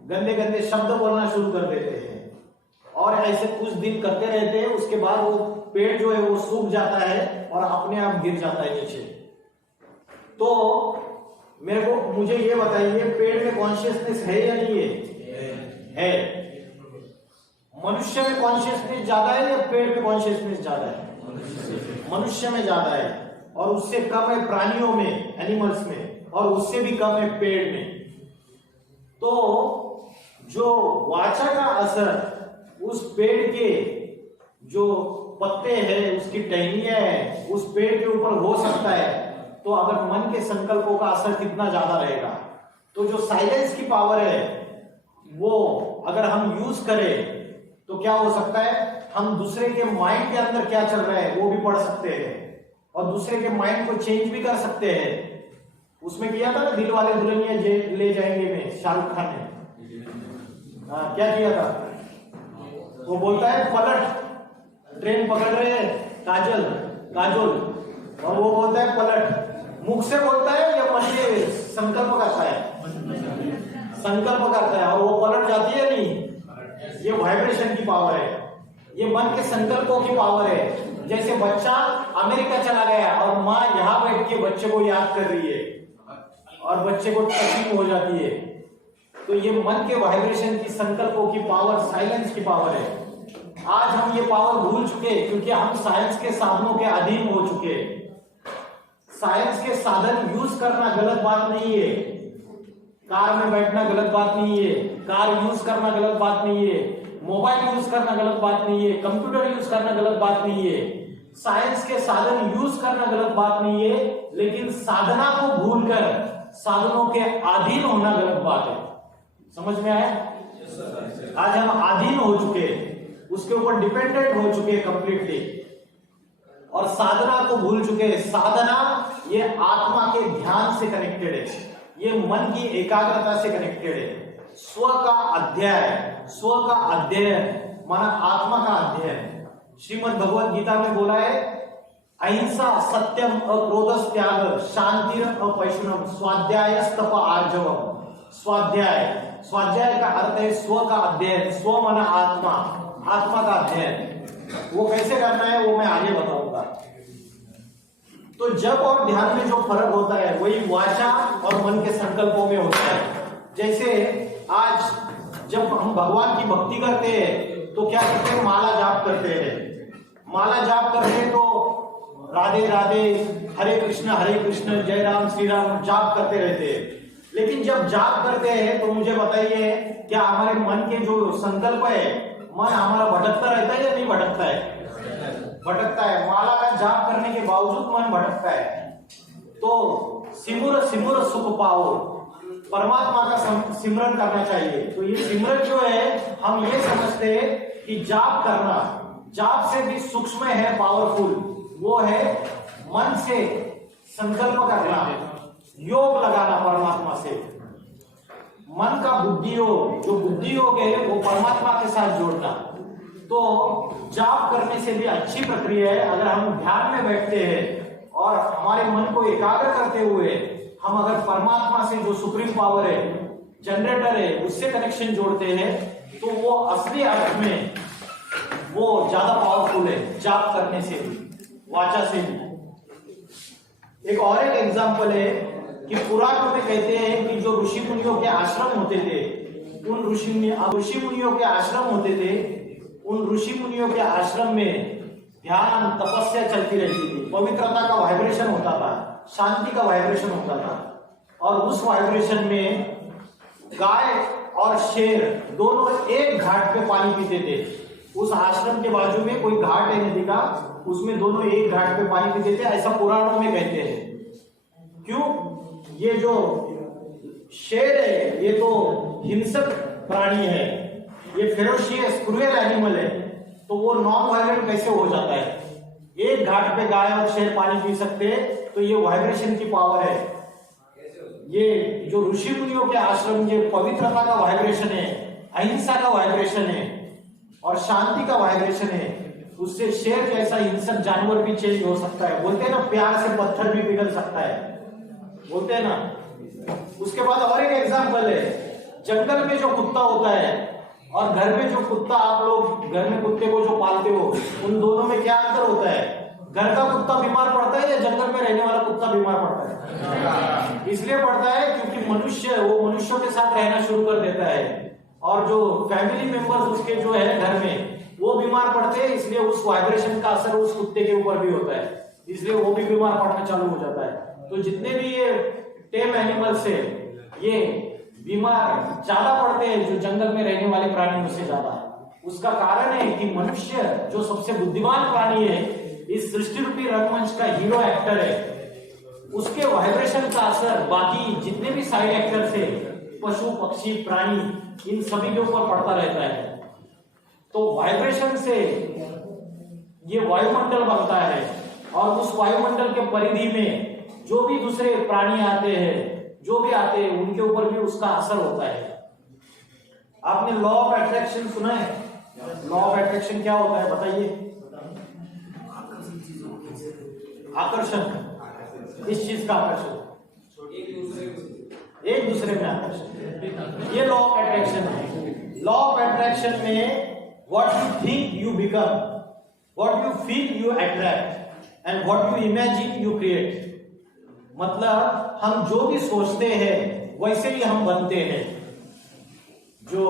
गंदे गंदे शब्द बोलना शुरू कर देते हैं और ऐसे कुछ दिन करते रहते हैं। उसके बाद वो पेड़ जो है वो सूख जाता है और अपने आप गिर जाता है नीचे। तो मुझे ये बताइए, पेड़ में कॉन्शियसनेस है या नहीं है? मनुष्य में कॉन्शियसनेस ज्यादा है या पेड़ में कॉन्शियसनेस ज्यादा है? मनुष्य में ज्यादा है और उससे कम है प्राणियों में, एनिमल्स में, और उससे भी कम है पेड़ में। तो जो वाचा का असर उस पेड़ के जो पत्ते हैं, उसकी टहनियां हैं, उस पेड़ के ऊपर हो सकता है, तो अगर मन के संकल्पों का असर कितना ज्यादा रहेगा। तो जो साइलेंस की पावर है वो अगर हम यूज करें तो क्या हो सकता है, हम दूसरे के माइंड के अंदर क्या चल रहा है वो भी पढ़ सकते हैं और दूसरे के माइंड को चेंज भी कर सकते हैं। उसमें किया था ना दिल वाले दुल्हनिया ले जाएंगे में, शाहरुख खान ने क्या किया था, वो बोलता है पलट, ट्रेन पकड़ रहे हैं काजोल, और वो बोलता है पलट। मुख से बोलता है या मन से संकल्प करता है? संकल्प करता है और वो पलट जाती है नहीं। ये वाइब्रेशन की पावर है, ये मन के संकल्पों की पावर है। जैसे बच्चा अमेरिका चला गया और माँ यहाँ बैठ के बच्चे को याद कर रही है और बच्चे को तकलीफ हो जाती है, तो ये मन के वाइब्रेशन की, संकल्पों की पावर, साइलेंस की पावर है। आज हम ये पावर भूल चुके क्योंकि हम साइंस के साधनों के अधीन हो चुके। साइंस के साधन यूज करना गलत बात नहीं है, कार में बैठना गलत बात नहीं है, कार यूज करना गलत बात नहीं है, मोबाइल यूज करना गलत बात नहीं है, कंप्यूटर यूज करना गलत बात नहीं है, साइंस के साधन यूज करना गलत बात नहीं है, लेकिन साधना को भूलकर साधनों के अधीन होना गलत बात है। समझ में आया? आज हम अधीन हो चुके, उसके ऊपर डिपेंडेंट हो चुके कंप्लीटली और साधना को भूल चुके। साधना ये आत्मा के ध्यान से कनेक्टेड है, ये मन की एकाग्रता से कनेक्टेड है। स्व का अध्ययन माना आत्मा का अध्ययन। श्रीमद् भगवद गीता में बोला है, अहिंसा, सत्यम, अक्रोधस, त्याग, शांतिर, अपैशुनम, स्वाध्यायस्तप आर्जवम। स्वाध्याय का अर्थ है स्व का अध्ययन। स्व माना आत्मा का अध्ययन। वो कैसे करना है वो मैं आगे बताऊंगा। तो जब और ध्यान में जो फर्क होता है वही वाचा और मन के संकल्पों में होता है। जैसे आज जब हम भगवान की भक्ति करते हैं तो क्या करते हैं, माला जाप करते हैं। माला जाप करते हैं तो राधे राधे, हरे कृष्ण जय राम श्री राम जाप करते रहते हैं। लेकिन जब जाप करते हैं तो मुझे बताइए, क्या हमारे मन के जो संकल्प है, मन हमारा भटकता रहता है या नहीं भटकता है? भटकता है। माला का जाप करने के बावजूद मन भटकता है। तो सिमुर सुख पाओ, परमात्मा का सिमरन करना चाहिए। तो ये सिमरन जो है, हम ये समझते हैं कि जाप करना, जाप से भी सूक्ष्म है, पावरफुल, वो है मन से संकल्प करना, योग लगाना परमात्मा से। मन का बुद्धि योग, जो बुद्धि योग है वो परमात्मा के साथ जोड़ना। तो जाप करने से भी अच्छी प्रक्रिया है। अगर हम ध्यान में बैठते हैं और हमारे मन को एकाग्र करते हुए हम अगर परमात्मा से, जो सुप्रीम पावर है, जनरेटर है, उससे कनेक्शन जोड़ते हैं, तो वो असली अर्थ में वो ज्यादा पावरफुल है जाप करने से भी, वाचा से भी। एक और एक एग्जाम्पल है कि पुराणों में कहते हैं कि जो ऋषि मुनियों के आश्रम होते थे, उन ऋषि मुनियों के आश्रम होते थे, उन ऋषि मुनियों के आश्रम में ध्यान, तपस्या चलती रहती थी। पवित्रता का वाइब्रेशन होता था, शांति का वाइब्रेशन होता था। और उस वाइब्रेशन में गाय और शेर दोनों एक घाट पे पानी पीते थे। उस आश्रम के बाजू में कोई घाट है नदी का, उसमें दोनों एक घाट पे पानी पीते थे, ऐसा पुराणों में कहते हैं। क्यों? ये जो शेर है ये तो हिंसक प्राणी है, ये फेरोशियस क्रूएल एनिमल है, तो वो नॉन वायलेंट कैसे हो जाता है? एक घाट पे गाय और शेर पानी पी सकते, तो ये वाइब्रेशन की पावर है। ये जो ऋषि मुनियों के आश्रम, ये पवित्रता का वाइब्रेशन है, अहिंसा का वाइब्रेशन है और शांति का वाइब्रेशन है। उससे शेर जैसा हिंसक जानवर भी चेंज हो सकता है। बोलते हैं ना, प्यार से पत्थर भी पिघल सकता है, बोलते हैं ना। उसके बाद और एक एग्जाम्पल है, जंगल में जो कुत्ता होता है और घर में जो कुत्ता, आप लोग घर में कुत्ते को जो पालते हो, उन दोनों में क्या अंतर होता है? घर का कुत्ता बीमार पड़ता है या जंगल में रहने वाला कुत्ता बीमार पड़ता है? इसलिए पड़ता है क्योंकि मनुष्य वो मनुष्यों के साथ रहना शुरू कर देता है और जो फैमिली मेंबर्स उसके जो है घर में, वो बीमार पड़ते हैं। इसलिए उस वाइब्रेशन का असर उस कुत्ते के ऊपर भी होता है, इसलिए वो भी बीमार पड़ना चालू हो जाता है। तो जितने भी ये टेम एनिमल्स है, ये बीमार ज्यादा पड़ते हैं जो जंगल में रहने वाले प्राणियों से ज्यादा। उसका कारण है कि मनुष्य जो सबसे बुद्धिमान प्राणी है, इस सृष्टि रूपी रंगमंच का हीरो एक्टर है, उसके वाइब्रेशन का असर बाकी जितने भी साइड एक्टर्स है, पशु पक्षी प्राणी, इन सभी के ऊपर पड़ता रहता है। तो वाइब्रेशन से ये वायुमंडल बनता है और उस वायुमंडल के परिधि में जो भी दूसरे प्राणी आते हैं, जो भी आते हैं, उनके ऊपर भी उसका असर होता है। आपने लॉ ऑफ अट्रैक्शन सुना है? लॉ ऑफ अट्रैक्शन क्या होता है बताइए? आकर्षण, इस चीज का आकर्षण, एक दूसरे में आकर्षण, ये लॉ ऑफ अट्रैक्शन है। लॉ ऑफ अट्रैक्शन में what you think you become, what you feel you attract, and what you imagine you create। मतलब हम जो भी सोचते हैं वैसे ही हम बनते हैं। जो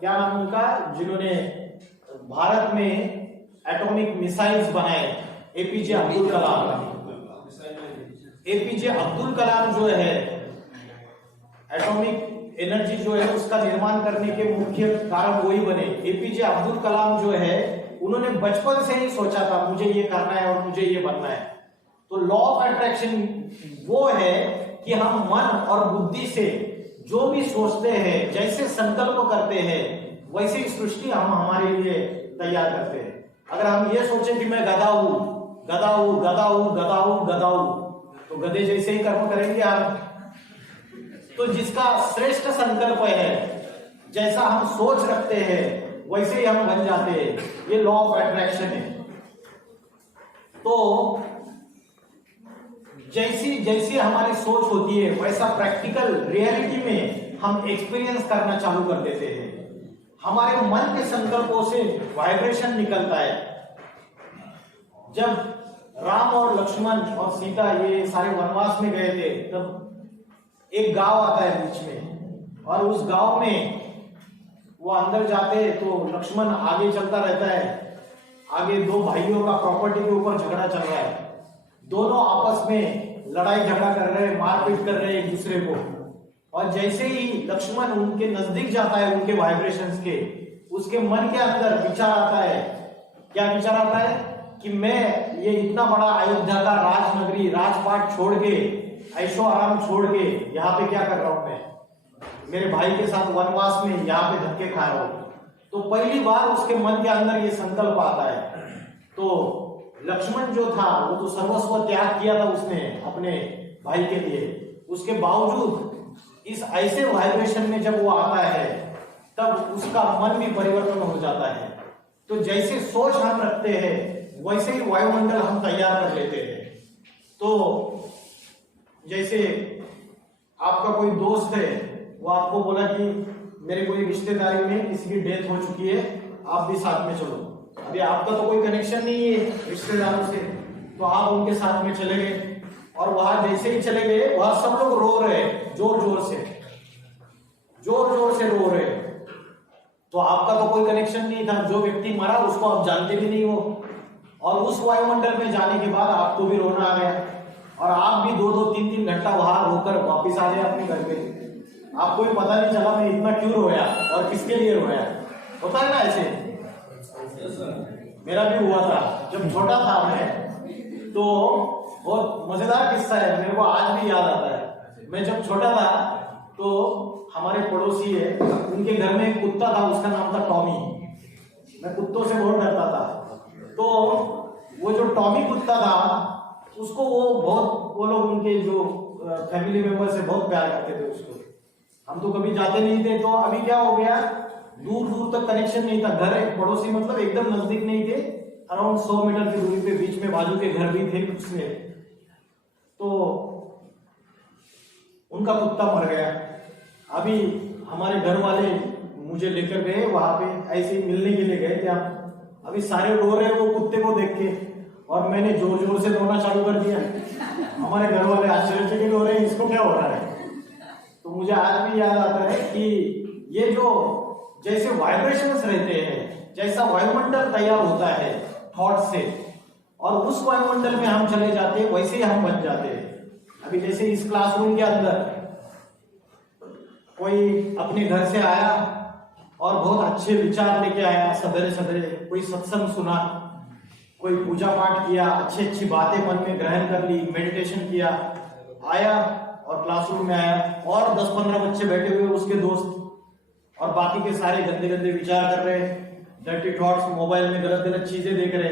क्या नाम उनका, जिन्होंने भारत में एटॉमिक मिसाइल्स बनाए, एपीजे अब्दुल कलाम। एपीजे अब्दुल कलाम जो है एटॉमिक एनर्जी जो है उसका निर्माण करने के मुख्य कारण वही बने। एपीजे अब्दुल कलाम जो है, उन्होंने बचपन से ही सोचा था मुझे ये करना है और मुझे ये बनना है। तो लॉ ऑफ अट्रैक्शन वो है कि हम मन और बुद्धि से जो भी सोचते हैं, जैसे संकल्प करते हैं, वैसे ही सृष्टि हम हमारे लिए तैयार करते हैं। अगर हम ये सोचें कि मैं गधा हूं, गधा हूं, गधा हूं, गधा हूं, गधा हूं, तो गधे जैसे ही कर्म करेंगे हम। तो जिसका श्रेष्ठ संकल्प है, जैसा हम सोच रखते हैं वैसे ही हम बन जाते हैं। ये लॉ ऑफ अट्रैक्शन है। तो जैसी जैसी हमारी सोच होती है, वैसा प्रैक्टिकल रियलिटी में हम एक्सपीरियंस करना चालू कर देते हैं। हमारे मन के संकल्पों से वाइब्रेशन निकलता है। जब राम और लक्ष्मण और सीता ये सारे वनवास में गए थे, तब एक गांव आता है बीच में, और उस गांव में वो अंदर जाते तो लक्ष्मण आगे चलता रहता है। आगे दो भाइयों का प्रॉपर्टी के ऊपर झगड़ा चल रहा है। दोनों आपस में लड़ाई झगड़ा कर रहे हैं, मारपीट कर रहे हैं एक दूसरे को। और जैसे ही लक्ष्मण उनके नजदीक जाता है, उनके वाइब्रेशंस के, उसके मन के अंदर विचार आता है। क्या विचार आता है? कि मैं ये इतना बड़ा अयोध्या का राजनगरी, राजपाट छोड़ के, ऐशो आराम छोड़ के यहाँ पे क्या कर रहा हूं मैं? मेरे भाई के साथ वनवास में यहाँ पे धक्के खा रहा हूं। तो पहली बार उसके मन के अंदर ये संकल्प आता है। तो लक्ष्मण जो था वो तो सर्वस्व त्याग किया था उसने अपने भाई के लिए। उसके बावजूद इस ऐसे वाइब्रेशन में जब वो आता है, तब उसका मन भी परिवर्तन हो जाता है। तो जैसे सोच हम रखते हैं, वैसे ही वायुमंडल हम तैयार कर लेते हैं। तो जैसे आपका कोई दोस्त है, वो आपको बोला कि मेरे कोई रिश्तेदारी में किसी की डेथ हो चुकी है, आप भी साथ में चलो। अभी आपका तो कोई कनेक्शन नहीं है रिश्तेदारों से, तो आप उनके साथ में चले गए। और वहां जैसे ही चले गए, वहां सब लोग रो रहे, जोर जोर से रो रहे। तो आपका तो कोई कनेक्शन नहीं था। जो व्यक्ति मरा उसको आप जानते भी नहीं हो, और उस वायुमंडल में जाने के बाद आपको भी रोना आ गया, और आप भी 2-2, 3-3 घंटा वहां रोकर वापिस आ गए अपने घर पे। आपको भी पता नहीं चला मैं इतना क्यों रोया और किसके लिए रोया। होता है ना ऐसे। मेरा भी हुआ था जब छोटा था मैं, तो बहुत मजेदार किस्सा है, मेरे को आज भी याद आता है। मैं जब छोटा था तो हमारे पड़ोसी है, उनके घर में एक कुत्ता था, उसका नाम था टॉमी। मैं कुत्तों से बहुत डरता था। तो वो जो टॉमी कुत्ता था उसको वो लोग उनके जो फैमिली मेंबर से बहुत प्यार करते थे उसको। हम तो कभी जाते नहीं थे, तो अभी क्या हो गया, दूर दूर तक कनेक्शन नहीं था, घर पड़ोसी मतलब एकदम नजदीक नहीं थे, अराउंड 100 मीटर की दूरी पे बीच में बाजू के घर भी थे कुछ में। तो उनका कुत्ता मर गया। अभी हमारे घर वाले मुझे लेकर गए वहां पे, ऐसे ही मिलने के लिए गए थे हम। अभी सारे रो रहे वो कुत्ते को देख के, और मैंने जोर जोर से रोना चालू कर दिया। हमारे घर वाले आश्चर्यचकित हो रहे हैं, इसको क्या हो रहा है। तो मुझे आज भी याद आता है कि ये जो जैसे वाइब्रेशंस रहते हैं, जैसा वायुमंडल तैयार होता है थॉट से, और उस वायुमंडल में हम चले जाते हैं, वैसे ही हम बन जाते हैं। अभी जैसे इस क्लासरूम के अंदर कोई अपने घर से आया और बहुत अच्छे विचार लेके आया, सवेरे सवेरे कोई सत्संग सुना, कोई पूजा पाठ किया, अच्छी अच्छी बातें मन में ग्रहण कर ली, मेडिटेशन किया, आया और क्लासरूम में आया और 10-15 बच्चे बैठे हुए उसके दोस्त, और बाकी के सारे गंदे गंदे विचार कर रहे, डर्टी थॉट्स, मोबाइल में गलत गलत चीजें देख रहे,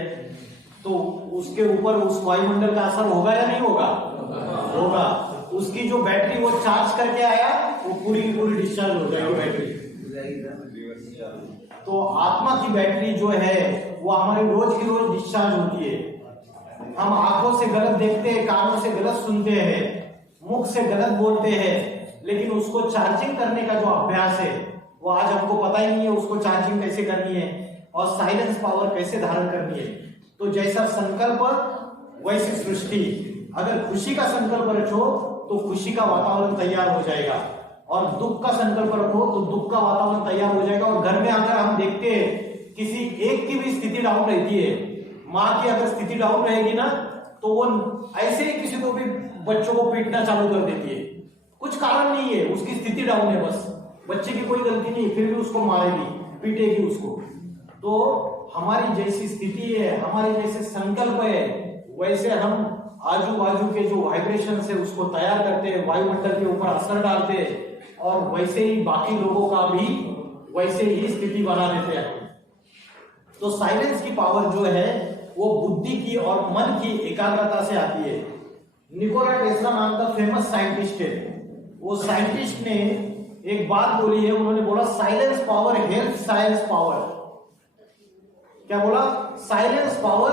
तो उसके ऊपर उस वायुमंडल का असर होगा या नहीं होगा? होगा। उसकी जो बैटरी वो चार्ज करके आया, वो पूरी की पूरी डिस्चार्ज हो जाएगी बैटरी। तो आत्मा की बैटरी जो है वो हमारी रोज की रोज डिस्चार्ज होती है। हम आंखों से गलत देखते हैं, कानों से गलत सुनते हैं, मुख से गलत बोलते हैं, लेकिन उसको चार्जिंग करने का जो अभ्यास है वो आज हमको पता ही नहीं है उसको चार्जिंग कैसे करनी है और साइलेंस पावर कैसे धारण करनी है। तो जैसा संकल्प वैसी सृष्टि। अगर खुशी का संकल्प रखो तो खुशी का वातावरण तैयार हो जाएगा, और दुख का संकल्प रखो तो दुख का वातावरण तैयार हो जाएगा। और घर में आकर हम देखते हैं किसी एक की भी स्थिति डाउन रहती है, माँ की अगर स्थिति डाउन रहेगी ना तो वो ऐसे ही किसी को भी बच्चों को पीटना चालू कर देती है, कुछ कारण नहीं है, उसकी स्थिति डाउन है, बस बच्चे की कोई गलती नहीं, फिर भी उसको मारेगी, पीटेगी उसको। तो हमारी जैसी स्थिति है, हमारे जैसे संकल्प है, वैसे हम आजू बाजू के जो वाइब्रेशन है उसको तैयार करते हैं, वायुमंडल के ऊपर असर डालते हैं, और वैसे ही बाकी लोगों का भी वैसे ही स्थिति बना देते हैं। तो साइलेंस की पावर जो है वो बुद्धि की और मन की एकाग्रता से आती है। निकोला टेस्ला नाम का फेमस साइंटिस्ट है, वो साइंटिस्ट ने एक बात बोली है, उन्होंने बोला silence power help science power. क्या बोला? Silence power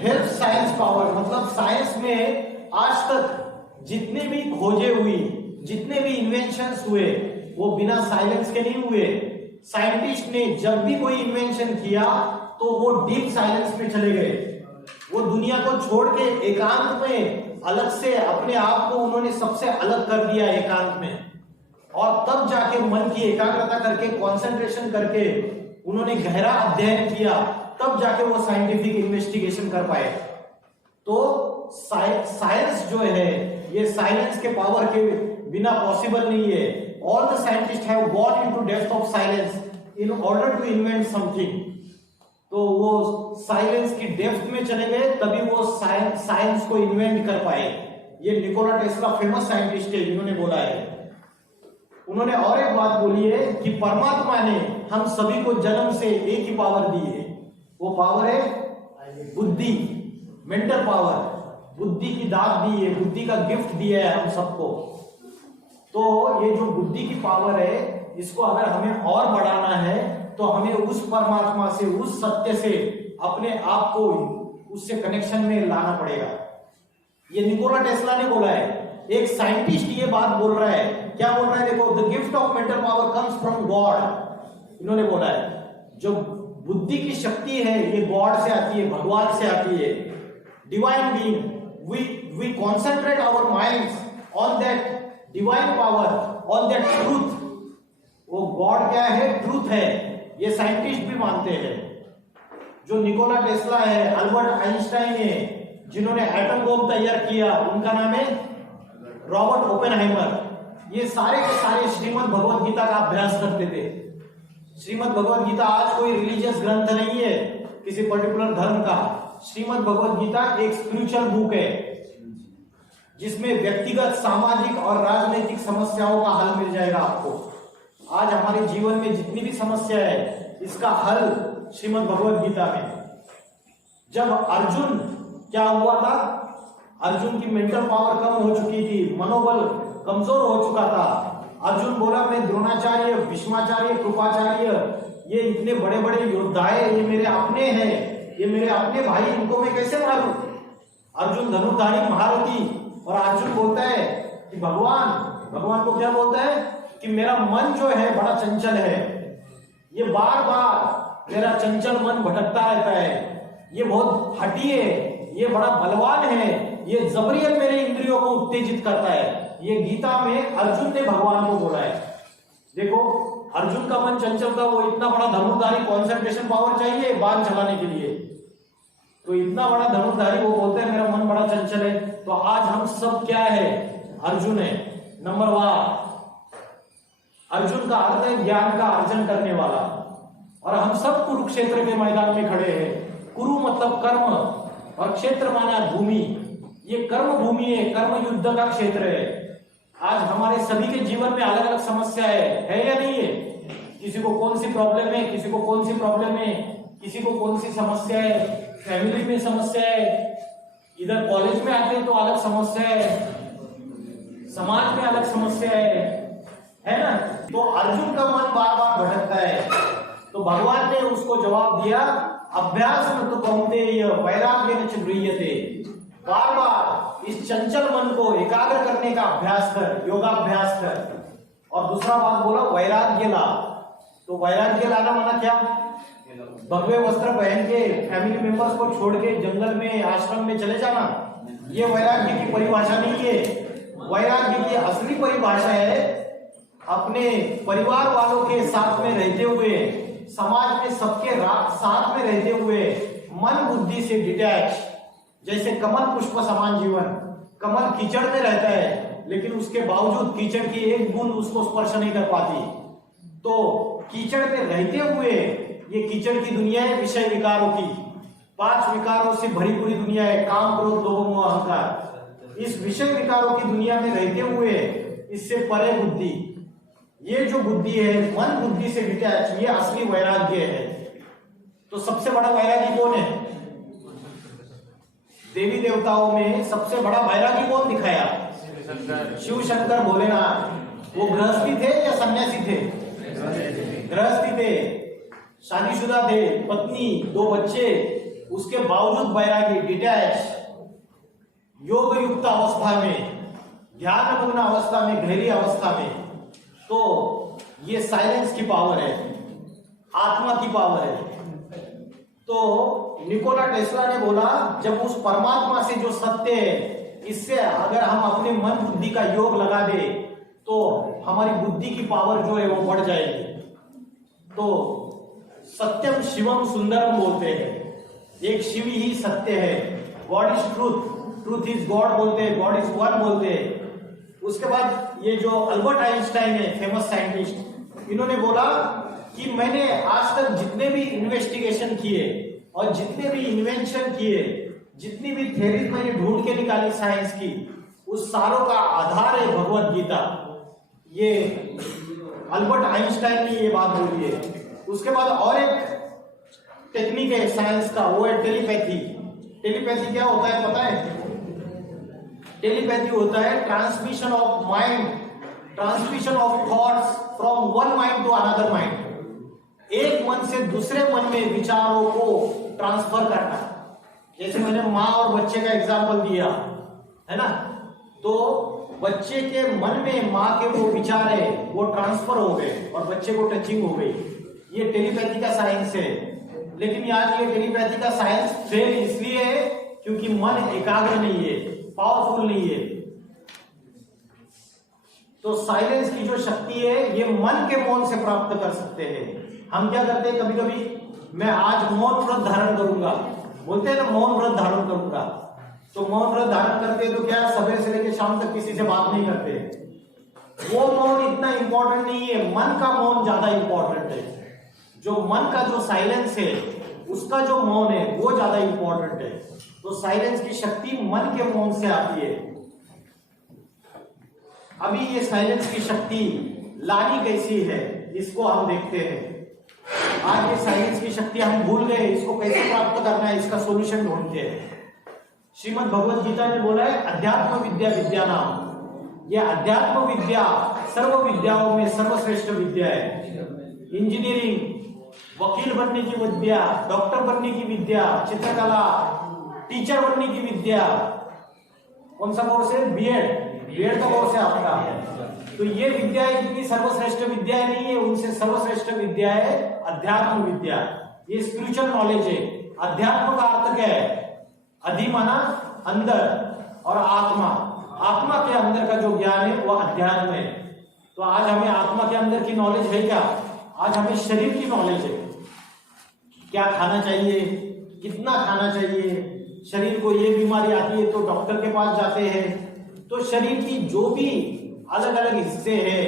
help science power. मतलब साइंस में आज तक जितने भी खोजे हुई, जितने भी इन्वेंशंस हुए, वो बिना साइलेंस के नहीं हुए। साइंटिस्ट ने जब भी कोई इन्वेंशन किया तो वो डीप साइलेंस में चले गए, वो दुनिया को छोड़ के एकांत में अलग से अपने आप को उन्होंने सबसे अलग कर दिया एकांत में, और तब जाके मन की एकाग्रता करके, कंसंट्रेशन करके उन्होंने गहरा अध्ययन किया, तब जाके वो साइंटिफिक इन्वेस्टिगेशन कर पाए। तो साइंस जो है ये साइलेंस के पावर के बिना पॉसिबल नहीं है। All the scientist have gone into depth of silence in order to invent something. तो वो साइलेंस की डेप्थ में चले गए, तभी वो साइंस को इन्वेंट कर पाए। ये निकोला टेस्ला फेमस साइंटिस्ट है, जिन्होंने बोला है। उन्होंने और एक बात बोली है कि परमात्मा ने हम सभी को जन्म से एक ही पावर दी है, वो पावर है बुद्धि, मेंटल पावर। बुद्धि की दात दी है, बुद्धि का गिफ्ट दिया है हम सबको। तो ये जो बुद्धि की पावर है, इसको अगर हमें और बढ़ाना है तो हमें उस परमात्मा से, उस सत्य से अपने आप को उससे कनेक्शन में लाना पड़ेगा। ये निकोला टेस्ला ने बोला है। एक साइंटिस्ट ये बात बोल रहा है, क्या बोल रहा है? देखो, the gift of mental power comes from God. इन्होंने बोला है जो बुद्धि की शक्ति है ये गॉड से आती है, भगवान से आती है, divine being. We concentrate our minds on that divine power, on that truth. वो गॉड क्या है? ट्रूथ है। ये साइंटिस्ट भी मानते हैं। जो निकोला टेस्ला है, अल्बर्ट आइंस्टाइन है, जिन्होंने एटम बॉम्ब तैयार किया, उनका नाम है रॉबर्ट ओपेनहाइमर। ये सारे के सारे श्रीमद् भगवद गीता का अभ्यास करते थे। श्रीमद् भगवद गीता आज कोई रिलीजियस ग्रंथ नहीं है किसी पर्टिकुलर धर्म का। श्रीमद् भगवद गीता एक स्पिरिचुअल बुक है, जिसमें व्यक्तिगत, सामाजिक और राजनीतिक समस्याओं का हल मिल जाएगा आपको। आज हमारे जीवन में जितनी भी समस्या है, इसका हल श्रीमद् भगवद गीता में। जब अर्जुन क्या हुआ था, अर्जुन की मेंटल पावर कम हो चुकी थी, मनोबल कमजोर हो चुका था। अर्जुन बोला मैं द्रोणाचार्य, भीष्माचार्य, कृपाचार्य, ये इतने बड़े बड़े योद्धा है, ये मेरे अपने हैं, ये मेरे अपने भाई, इनको मैं कैसे मारूं। अर्जुन धनुर्धारी महारथी, और अर्जुन बोलता है कि भगवान को क्या बोलता है कि मेरा मन जो है बड़ा चंचल है, ये बार बार मेरा चंचल मन भटकता रहता है, ये बहुत हठी है, ये बड़ा बलवान है, ये जबरियत मेरे इंद्रियों को उत्तेजित करता है। ये गीता में अर्जुन ने भगवान को बोला है। देखो अर्जुन का मन चंचल था, वो इतना बड़ा धनुर्धारी, कॉन्सेंट्रेशन पावर चाहिए बाण चलाने के लिए, तो इतना बड़ा धनुर्धारी वो बोलते हैं मेरा मन बड़ा चंचल है। तो आज हम सब क्या है, अर्जुन है। नंबर 1 अर्जुन का अर्थ है ज्ञान का अर्जन करने वाला, और हम सब कुरुक्षेत्र के मैदान में खड़े हैं। कुरु मतलब कर्म, और क्षेत्र माना भूमि, ये कर्म भूमि है, कर्म युद्ध का क्षेत्र है। आज हमारे सभी के जीवन में अलग अलग समस्या है या नहीं है? किसी को कौन सी प्रॉब्लम है, किसी को कौन सी प्रॉब्लम है, किसी को कौन सी समस्या है, फैमिली में समस्या है, इधर कॉलेज में आते हैं तो अलग समस्या है, समाज में अलग समस्या है ना। तो अर्जुन का मन बार बार भटकता है, तो भगवान ने उसको जवाब दिया अभ्यास में तो कौन्तेय वैराग्य न च गृह्यते, बार बार इस चंचल मन को एकाग्र करने का अभ्यास कर, योगाभ्यास कर। और दूसरा बात बोला वैराग्य ला, तो वैराग्य लाना माना क्या, भगवे वस्त्र पहन के फैमिली मेंबर्स को छोड़ के जंगल में आश्रम में चले जाना, ये वैराग्य की परिभाषा नहीं है। वैराग्य की असली परिभाषा है अपने परिवार वालों के साथ में रहते हुए, समाज में सबके साथ में रहते हुए, मन बुद्धि से डिटैच। जैसे कमल पुष्प समान जीवन, कमल कीचड़ में रहता है लेकिन उसके बावजूद कीचड़ की एक बूंद उसको स्पर्श नहीं कर पाती। तो कीचड़ में रहते हुए, ये कीचड़ की दुनिया है विषय विकारों की, 5 विकारों से भरी पूरी दुनिया है, काम क्रोध लोभ मोह अहंकार। इस विषय विकारों की दुनिया में रहते हुए इससे परे बुद्धि, ये जो बुद्धि है मन बुद्धि से डिटैच, ये असली वैराग्य है। तो सबसे बड़ा वैरागी कौन है? देवी देवताओं में सबसे बड़ा वैरागी कौन दिखाया? शिव शंकर भोलेनाथ। वो गृहस्थी थे या सन्यासी थे? गृहस्थी थे, शादीशुदा थे, पत्नी, 2 बच्चे, उसके बावजूद वैरागी, डिटैच, योग युक्त अवस्था में, ध्यान मग्न अवस्था में, गहरी अवस्था में। तो ये साइलेंस की पावर है, आत्मा की पावर है। तो निकोला टेस्ला ने बोला जब उस परमात्मा से जो सत्य है, इससे अगर हम अपने मन बुद्धि का योग लगा दे तो हमारी बुद्धि की पावर जो है वो बढ़ जाएगी। तो सत्यम शिवम सुंदरम बोलते हैं, एक शिव ही सत्य है, God is truth, truth is God बोलते हैं, गॉड इज वन बोलते हैं। उसके बाद ये जो अल्बर्ट आइंस्टाइन है, फेमस साइंटिस्ट, इन्होंने बोला कि मैंने आज तक जितने भी इन्वेस्टिगेशन किए और जितने भी इन्वेंशन किए, जितनी भी थ्योरी मैंने ढूंढ के निकाली साइंस की, उस सारों का आधार है भगवत गीता। ये अल्बर्ट आइंस्टाइन ने ये बात बोली है। उसके बाद और एक टेक्निक है साइंस का, वो है टेलीपैथी। टेलीपैथी क्या होता है पता है? टेलीपैथी होता है transmission of mind, transmission of thoughts from one mind to another mind. एक मन से दूसरे मन में विचारों को ट्रांसफर करना। जैसे मैंने माँ और बच्चे का एग्जांपल दिया है ना, तो बच्चे के मन में माँ के वो विचार है वो ट्रांसफर हो गए और बच्चे को टचिंग हो गई। ये टेलीपैथी का साइंस है। लेकिन आज ये टेलीपैथी का साइंस फेल इसलिए है क्योंकि मन एकाग्र नहीं है, पावरफुल नहीं है। तो साइलेंस की जो शक्ति है ये मन के मौन से प्राप्त कर सकते हैं। हम क्या करते हैं, कभी कभी मैं आज मौन व्रत धारण करूंगा, बोलते हैं ना मौन व्रत धारण करूंगा। तो मौन व्रत धारण करते हैं तो क्या सवेरे से लेकर शाम तक किसी से बात नहीं करते। वो मौन इतना इंपॉर्टेंट नहीं है, मन का मौन ज्यादा इंपॉर्टेंट है। जो मन का जो साइलेंस है उसका जो मौन है वो ज्यादा इंपॉर्टेंट है। तो साइलेंस की शक्ति मन के मौन से आती है। अभी ये साइलेंस की शक्ति लानी कैसी है इसको हम देखते हैं। आज ये साइंस की शक्ति हम भूल गए, इसको कैसे प्राप्त करना है इसका सोल्यूशन ढूंढते हैं। श्रीमद् भगवत गीता ने बोला है अध्यात्म विद्या विद्या नाम। ये अध्यात्म विद्या सर्व विद्याओं में सर्वश्रेष्ठ विद्या है। इंजीनियरिंग, वकील बनने की विद्या, डॉक्टर बनने की विद्या, चित्रकला, टीचर बनने की विद्या, कौन सा कोर्स है? बीएड का कोर्स है आपका। तो ये विद्या इतनी सर्वश्रेष्ठ विद्या नहीं है, उनसे सर्वश्रेष्ठ विद्या है अध्यात्म विद्या। ये स्पिरिचुअल नॉलेज है। अध्यात्म का अर्थ क्या है? अधि माना अंदर और आत्मा, आत्मा के अंदर का जो ज्ञान है वो अध्यात्म है। तो आज हमें आत्मा के अंदर की नॉलेज है क्या? आज हमें शरीर की नॉलेज है। क्या खाना चाहिए, कितना खाना चाहिए, शरीर को ये बीमारी आती है तो डॉक्टर के पास जाते हैं। तो शरीर की जो भी अलग अलग हिस्से हैं,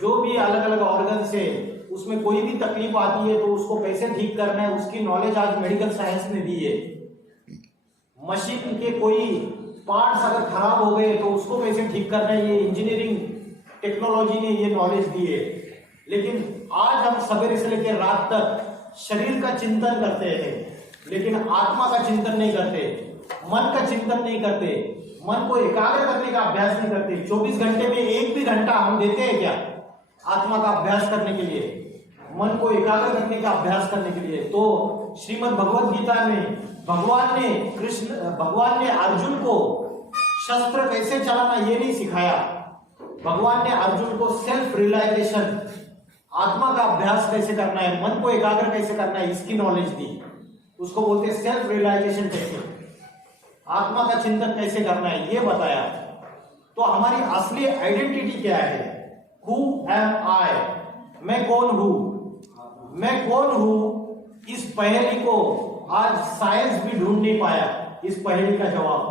जो भी अलग अलग ऑर्गन्स है, उसमें कोई भी तकलीफ आती है तो उसको कैसे ठीक करना है उसकी नॉलेज आज मेडिकल साइंस ने दी है। मशीन के कोई पार्ट्स अगर खराब हो गए तो उसको कैसे ठीक करना है, ये इंजीनियरिंग टेक्नोलॉजी ने ये नॉलेज दी है। लेकिन आज हम सवेरे से लेकर रात तक शरीर का चिंतन करते हैं, लेकिन आत्मा का चिंतन नहीं करते, मन का चिंतन नहीं करते, मन को एकाग्र करने का अभ्यास नहीं करते। 24 घंटे में एक भी घंटा हम देते हैं क्या आत्मा का अभ्यास करने के लिए, मन को एकाग्र करने का अभ्यास करने के लिए? तो श्रीमद् भगवत गीता में भगवान ने अर्जुन को शस्त्र कैसे चलाना ये नहीं सिखाया। भगवान ने अर्जुन को सेल्फ रियलाइजेशन, आत्मा का अभ्यास कैसे करना है, मन को एकाग्र कैसे करना है इसकी नॉलेज दी। उसको बोलते हैं सेल्फ रियलाइजेशन टेक्निक। आत्मा का चिंतन कैसे करना है ये बताया। तो हमारी असली आइडेंटिटी क्या है? हु एम आई, मैं कौन हूं, मैं कौन हूं, इस पहेली को आज साइंस भी ढूंढ नहीं पाया, इस पहेली का जवाब।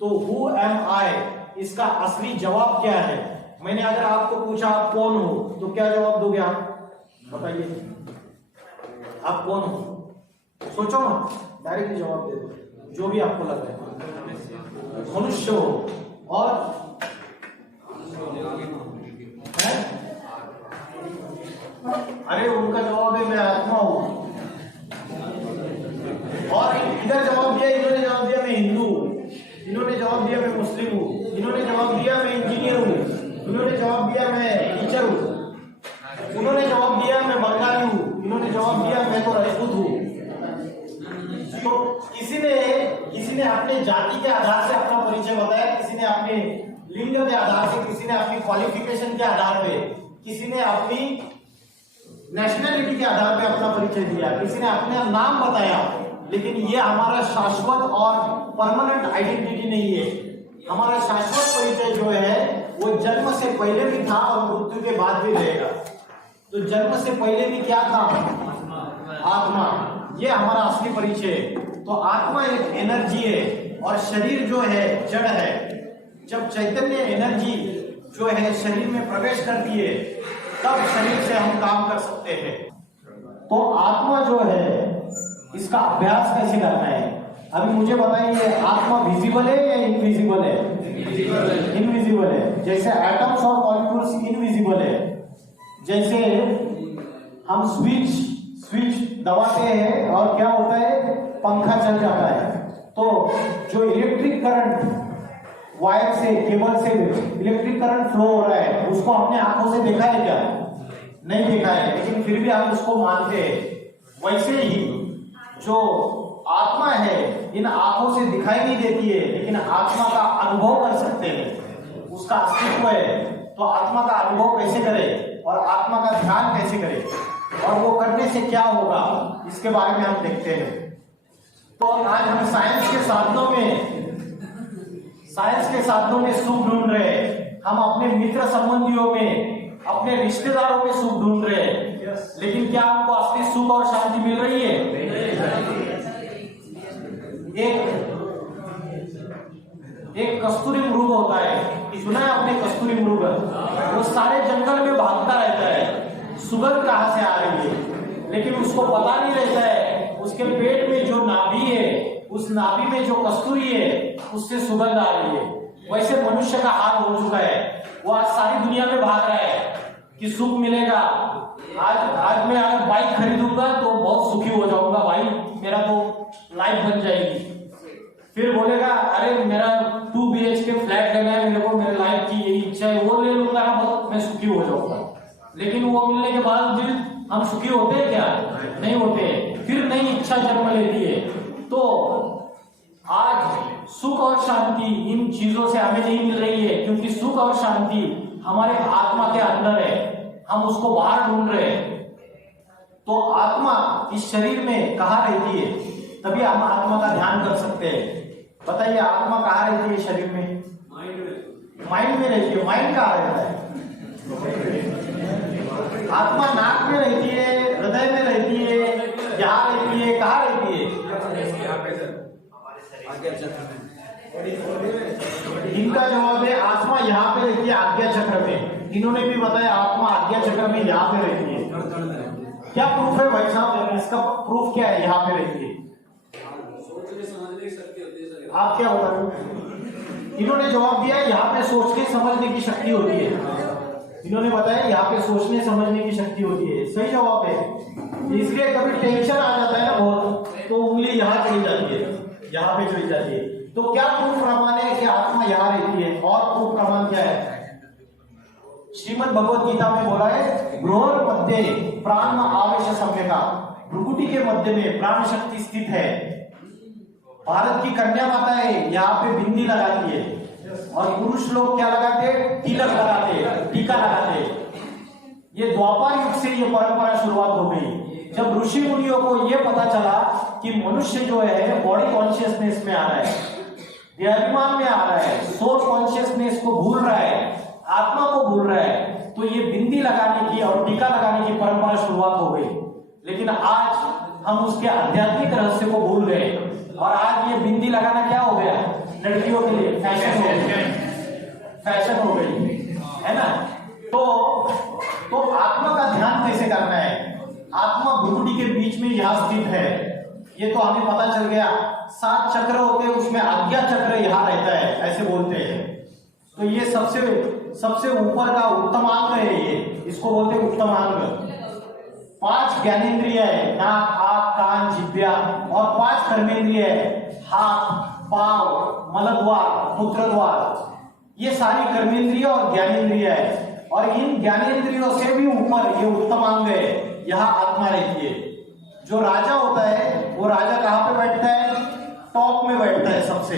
तो हु एम आई, इसका असली जवाब क्या है? मैंने अगर आपको पूछा आप कौन हो तो क्या जवाब दोगे आप? बताइए आप कौन हो? सोचो ना, डायरेक्टली जवाब दे दो जो भी आपको लग रहा है। मनुष्य हो। और है? अरे उनका जवाब है मैं आत्मा हूं। और इधर जवाब दिया, इन्होंने जवाब दिया मैं हिंदू हूं, इन्होंने जवाब दिया मैं मुस्लिम हूं, इन्होंने जवाब दिया मैं इंजीनियर हूं, इन्होंने जवाब दिया मैं टीचर हूं, उन्होंने जवाब दिया मैं बंगाली हूं, इन्होंने जवाब दिया मैं तो राजपूत हूं। तो किसी ने अपने जाति के आधार से अपना परिचय बताया, किसी ने अपने लिंग के आधार से, किसी ने अपनी क्वालिफिकेशन के आधार पे, किसी ने अपनी नेशनलिटी के आधार पे अपना परिचय दिया, किसी ने अपना नाम बताया। लेकिन ये हमारा शाश्वत और परमानेंट आइडेंटिटी नहीं है। हमारा शाश्वत परिचय जो है वो जन्म से पहले भी था और मृत्यु के बाद भी रहेगा। तो जन्म से पहले भी क्या था? आत्मा। ये हमारा असली परिचय है। तो आत्मा एक एनर्जी है और शरीर जो है जड़ है। जब चैतन्य एनर्जी जो है शरीर में प्रवेश करती है तब शरीर से हम काम कर सकते हैं। तो आत्मा जो है इसका अभ्यास कैसे करना है? अभी मुझे बताइए, आत्मा विजिबल है या इनविजिबल है? इनविजिबल है। जैसे एटम्स और मॉलिक्यूल्स इनविजिबल है। जैसे हम स्विच दबाते हैं और क्या होता है? पंखा चल जाता है। तो जो इलेक्ट्रिक करंट वायर से, केबल से इलेक्ट्रिक करंट फ्लो हो रहा है, उसको अपने आंखों से देखा है क्या? नहीं देखा है, लेकिन फिर भी हम उसको मानते हैं। वैसे ही जो आत्मा है इन आंखों से दिखाई नहीं देती है, लेकिन आत्मा का अनुभव कर सकते हैं, उसका अस्तित्व है। तो आत्मा का अनुभव कैसे करें और आत्मा का ध्यान कैसे करें और वो करने से क्या होगा, इसके बारे में हम देखते हैं। तो आज हम साइंस के साधनों में सुख ढूंढ रहे हैं। हम अपने मित्र संबंधियों में, अपने रिश्तेदारों में सुख ढूंढ रहे हैं। लेकिन क्या हमको असली सुख और शांति मिल रही है? एक कस्तूरी मृग होता है, सुना है आपने कस्तूरी मृग? वो सारे जंगल में भागता रहता है, सुगंध कहां से आ रही है, लेकिन उसको पता नहीं रहता है उसके पेट में जो नाभि है, उस नाभि में जो कस्तूरी है उससे सुगंध आ रही है। वैसे मनुष्य का हाल हो चुका है। वो आज सारी दुनिया में भाग रहा है, कि सुख मिलेगा। आज मैं अगर बाइक खरीदूंगा तो बहुत सुखी हो जाऊंगा भाई, मेरा तो लाइफ बन जाएगी। फिर बोलेगा अरे मेरा 2 BHK फ्लैट लेना है मेरे को, मेरे लाइफ की यही इच्छा है, वो ले लूंगा ना बहुत मैं सुखी हो जाऊंगा। लेकिन वो मिलने के बाद भी हम सुखी होते हैं क्या? नहीं होते। फिर नई इच्छा जन्म लेती है। तो आज सुख और शांति इन चीजों से हमें नहीं मिल रही है, क्योंकि सुख और शांति हमारे आत्मा के अंदर है, हम उसको बाहर ढूंढ रहे हैं। तो आत्मा इस शरीर में कहाँ रहती है? तभी हम आत्मा का ध्यान कर सकते हैं। बताइए आत्मा कहाँ रहती है शरीर में? माइंड में रहती है। माइंड कहाँ रहता है? आत्मा नाक में रहती है, हृदय में रहती है, यहाँ रहती है, कहाँ रहती है? इनका जवाब है आत्मा यहाँ पे रहती है, आज्ञा चक्र में। इन्होंने भी बताया आत्मा आज्ञा चक्र में यहाँ पे रहती है। क्या प्रूफ है भाई साहब? इसका प्रूफ क्या है यहाँ पे रहती है? आप क्या बता रहे हो? इन्होंने जवाब दिया यहाँ पे सोच के समझने की शक्ति होती है। इन्होंने बताया यहाँ पे सोचने समझने की शक्ति होती है। सही जवाब है। इसलिए कभी टेंशन आ जाता है ना बहुत, तो उंगली यहाँ चली जाती है, यहाँ पे चली जाती है। तो क्या प्रूफ प्रमाण है कि आत्मा यहाँ रहती है? और प्रूफ प्रमाण क्या है? श्रीमद् भगवद गीता में बोला है भ्रूर मध्य प्राण आवेश सम्यका, भ्रुकुटी के मध्य में प्राण शक्ति स्थित है। भारत की कन्या माता है, यहाँ पे बिंदी लगाती है, और पुरुष लोग क्या लगाते हैं? तिलक लगाते हैं, टीका लगाते हैं। ये द्वापर युग से ये परंपरा शुरुआत हो गई, जब ऋषि मुनियों को ये पता चला कि मनुष्य जो है बॉडी कॉन्शियसनेस में आ रहा है, देहाभिमान में आ रहा है, सोल कॉन्शियसनेस को भूल रहा है, आत्मा को भूल रहा है। तो ये बिंदी लगाने की और टीका लगाने की परंपरा शुरुआत हो गई। लेकिन आज हम उसके आध्यात्मिक रहस्य को भूल गए, और आज ये बिंदी लगाना क्या हो गया? लड़कियों के लिए फैशन हो गई, फैशन हो गई है ना। तो आत्मा का ध्यान कैसे करना है? आत्मा भ्रुकुटी के बीच में यहाँ स्थित है, ये तो हमें पता चल गया। 7 चक्र होते हैं, उसमें आज्ञा चक्र यहाँ रहता है, ऐसे बोलते हैं। तो ये सबसे ऊपर का उत्तम अंग है, ये इसको बोलते हैं उत्तम अंग। 5 ज्ञानेंद्रिय है, नाक, आंख, कान, जिह्वा, और 5 कर्मेंद्रिय है, हाथ, पांव, मलद्वार, मूत्रद्वार। ये सारी कर्मेंद्रिय और ज्ञानेंद्रिय है, और इन ज्ञानेंद्रियों से भी ऊपर ये उत्तम अंग है, यहाँ आत्मा रहती है। जो राजा होता है वो राजा कहाँ पे बैठता है? टॉप में बैठता है सबसे,